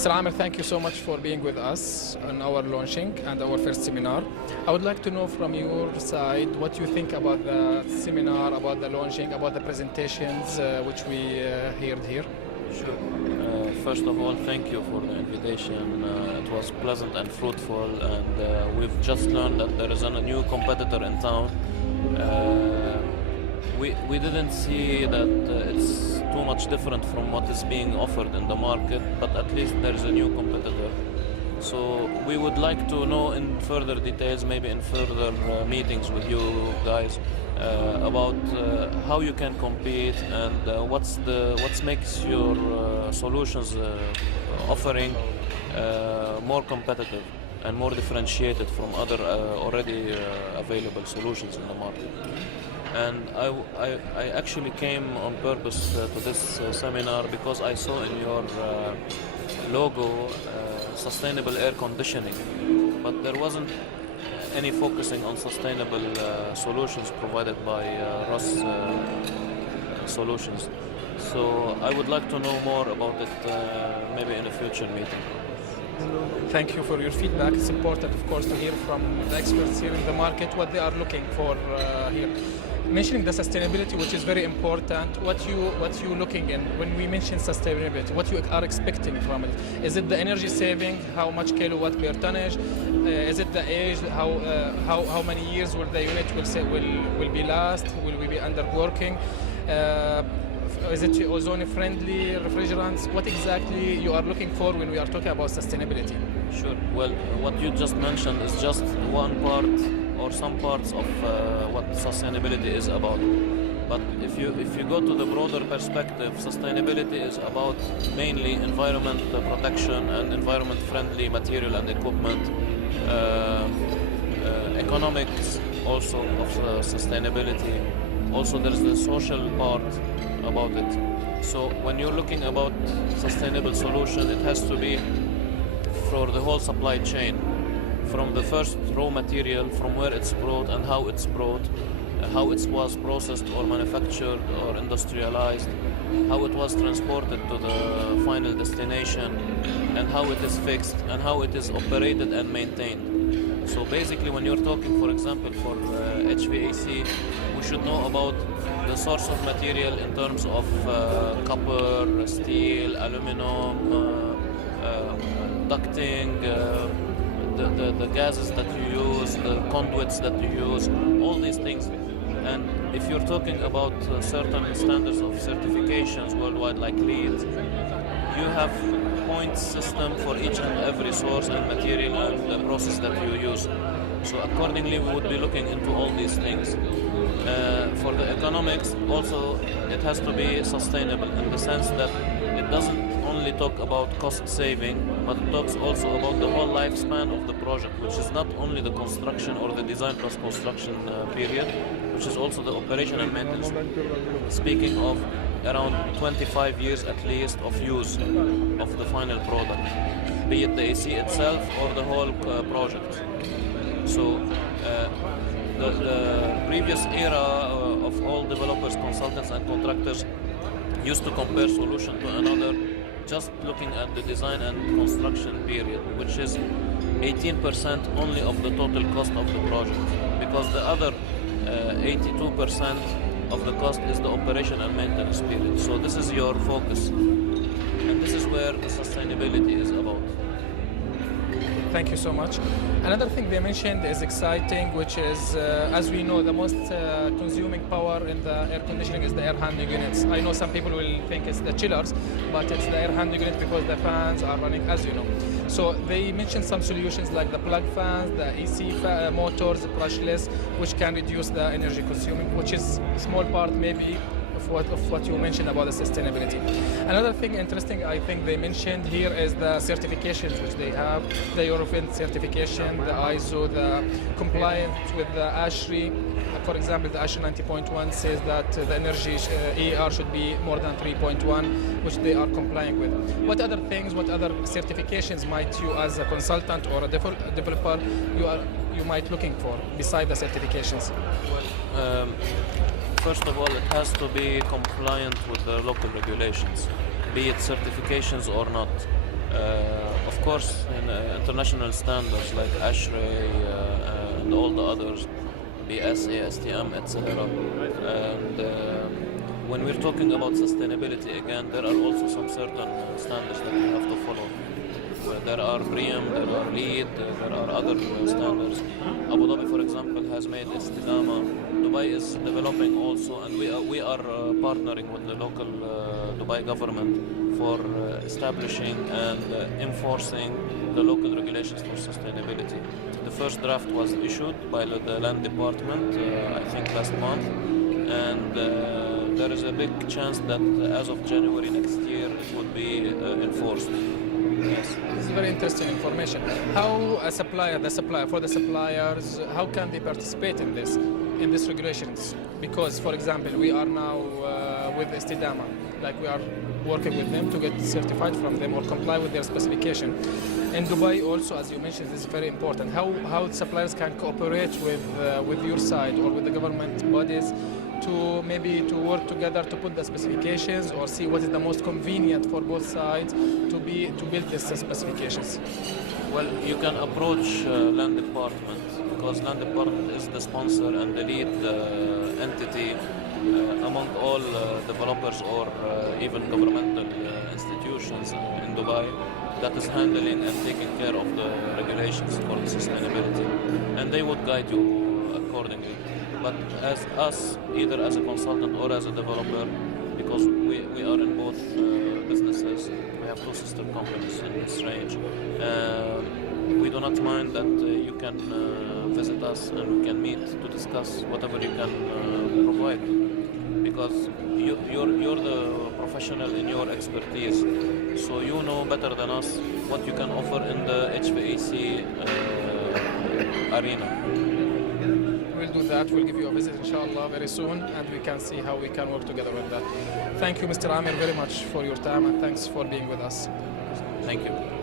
Mr. Amir, thank you so much for being with us on our launching and our first seminar. I would like to know from your side what you think about the seminar, about the launching, about the presentations which we heard here. Sure. First of all, thank you for the invitation. It was pleasant and fruitful, and we've just learned that there is a new competitor in town. We didn't see that it's too much different from what is being offered in the market, but at least there is a new competitor. So we would like to know in further details, maybe in further meetings with you guys, about how you can compete and what makes your solutions offering more competitive and more differentiated from other already available solutions in the market. And I actually came on purpose to this seminar because I saw in your logo sustainable air conditioning, but there wasn't any focusing on sustainable solutions provided by Rhoss Solutions. So I would like to know more about it maybe in a future meeting. Thank you for your feedback. It's important, of course, to hear from the experts here in the market what they are looking for here. Mentioning the sustainability, which is very important, what you looking in when we mention sustainability, what you are expecting from it. Is it the energy saving? How much kilowatt per tonnage? Is it the age? How many years will the unit will be last? Will we be underworking? Is it ozone friendly refrigerants? What exactly you are looking for when we are talking about sustainability? Sure. Well, what you just mentioned is just one part or some parts of what sustainability is about. But if you go to the broader perspective, sustainability is about mainly environment protection and environment-friendly material and equipment, economics also of sustainability. Also, there's the social part about it. So when you're looking about sustainable solution, it has to be for the whole supply chain, from the first raw material, from where it's brought and how it's brought, how it was processed or manufactured or industrialized, how it was transported to the final destination, and how it is fixed and how it is operated and maintained. So basically, when you're talking, for example, for HVAC, we should know about the source of material in terms of copper, steel, aluminum, ducting, the gases that you use, the conduits that you use, all these things. And if you're talking about certain standards of certifications worldwide, like LEED, you have points system for each and every source and material and the process that you use. So accordingly, we would be looking into all these things. For the economics, also, it has to be sustainable in the sense that it doesn't only talk about cost saving, but it talks also about the whole lifespan of the project, which is not only the construction or the design plus construction period, which is also the operation and maintenance. Speaking of around 25 years at least of use of the final product, be it the AC itself or the whole project. So the previous era of all developers, consultants and contractors used to compare solution to another just looking at the design and construction period, which is 18% only of the total cost of the project, because the other 82% of the cost is the operation and maintenance period. So this is your focus, and this is where the sustainability is about. Thank you so much. Another thing they mentioned is exciting, which is, as we know, the most consuming power in the air conditioning is the air handling units. I know some people will think it's the chillers, but it's the air handling unit because the fans are running, as you know. So they mentioned some solutions like the plug fans, the AC motors, brushless, which can reduce the energy consuming, which is a small part maybe of what you mentioned about the sustainability. Another thing interesting I think they mentioned here is the certifications which they have, the European certification, the ISO, the compliance with the ASHRAE. For example, the ASHRAE 90.1 says that the energy ER should be more than 3.1, which they are complying with. What other things, what other certifications might you as a consultant or a developer you might looking for beside the certifications? Well, first of all, it has to be compliant with the local regulations, be it certifications or not. Of course, in international standards like ASHRAE and all the others, BSA, STM, etc. And when we're talking about sustainability, again, there are also some certain standards that we have to follow. There are BREEAM, there are LEED, there are other standards. Abu Dhabi, for example, has made Istidama. Dubai is developing also, and we are partnering with the local Dubai government for establishing and enforcing the local regulations for sustainability. The first draft was issued by the Land Department, I think last month, and there is a big chance that as of January next year it would be enforced. Yes. This is very interesting information. How a supplier, for the suppliers, how can they participate in these regulations? Because, for example, we are now with Istidama, like we are working with them to get certified from them or comply with their specification. In Dubai also, as you mentioned, this is very important. How suppliers can cooperate with your side or with the government bodies to maybe to work together to put the specifications or see what is the most convenient for both sides to build these specifications? Well, you can approach Land Department because Land Department is the sponsor and the lead entity among all developers or even governmental institutions in Dubai that is handling and taking care of the regulations for the sustainability, and they would guide you accordingly. But as us, either as a consultant or as a developer, because we are in both businesses, we have two sister companies in this range, we do not mind that you can visit us and we can meet to discuss whatever you can provide, because you're the professional in your expertise, so you know better than us what you can offer in the HVAC arena. We'll do that. We'll give you a visit, inshallah, very soon, and we can see how we can work together with that. Thank you, Mr. Amir, very much for your time, and thanks for being with us. Thank you.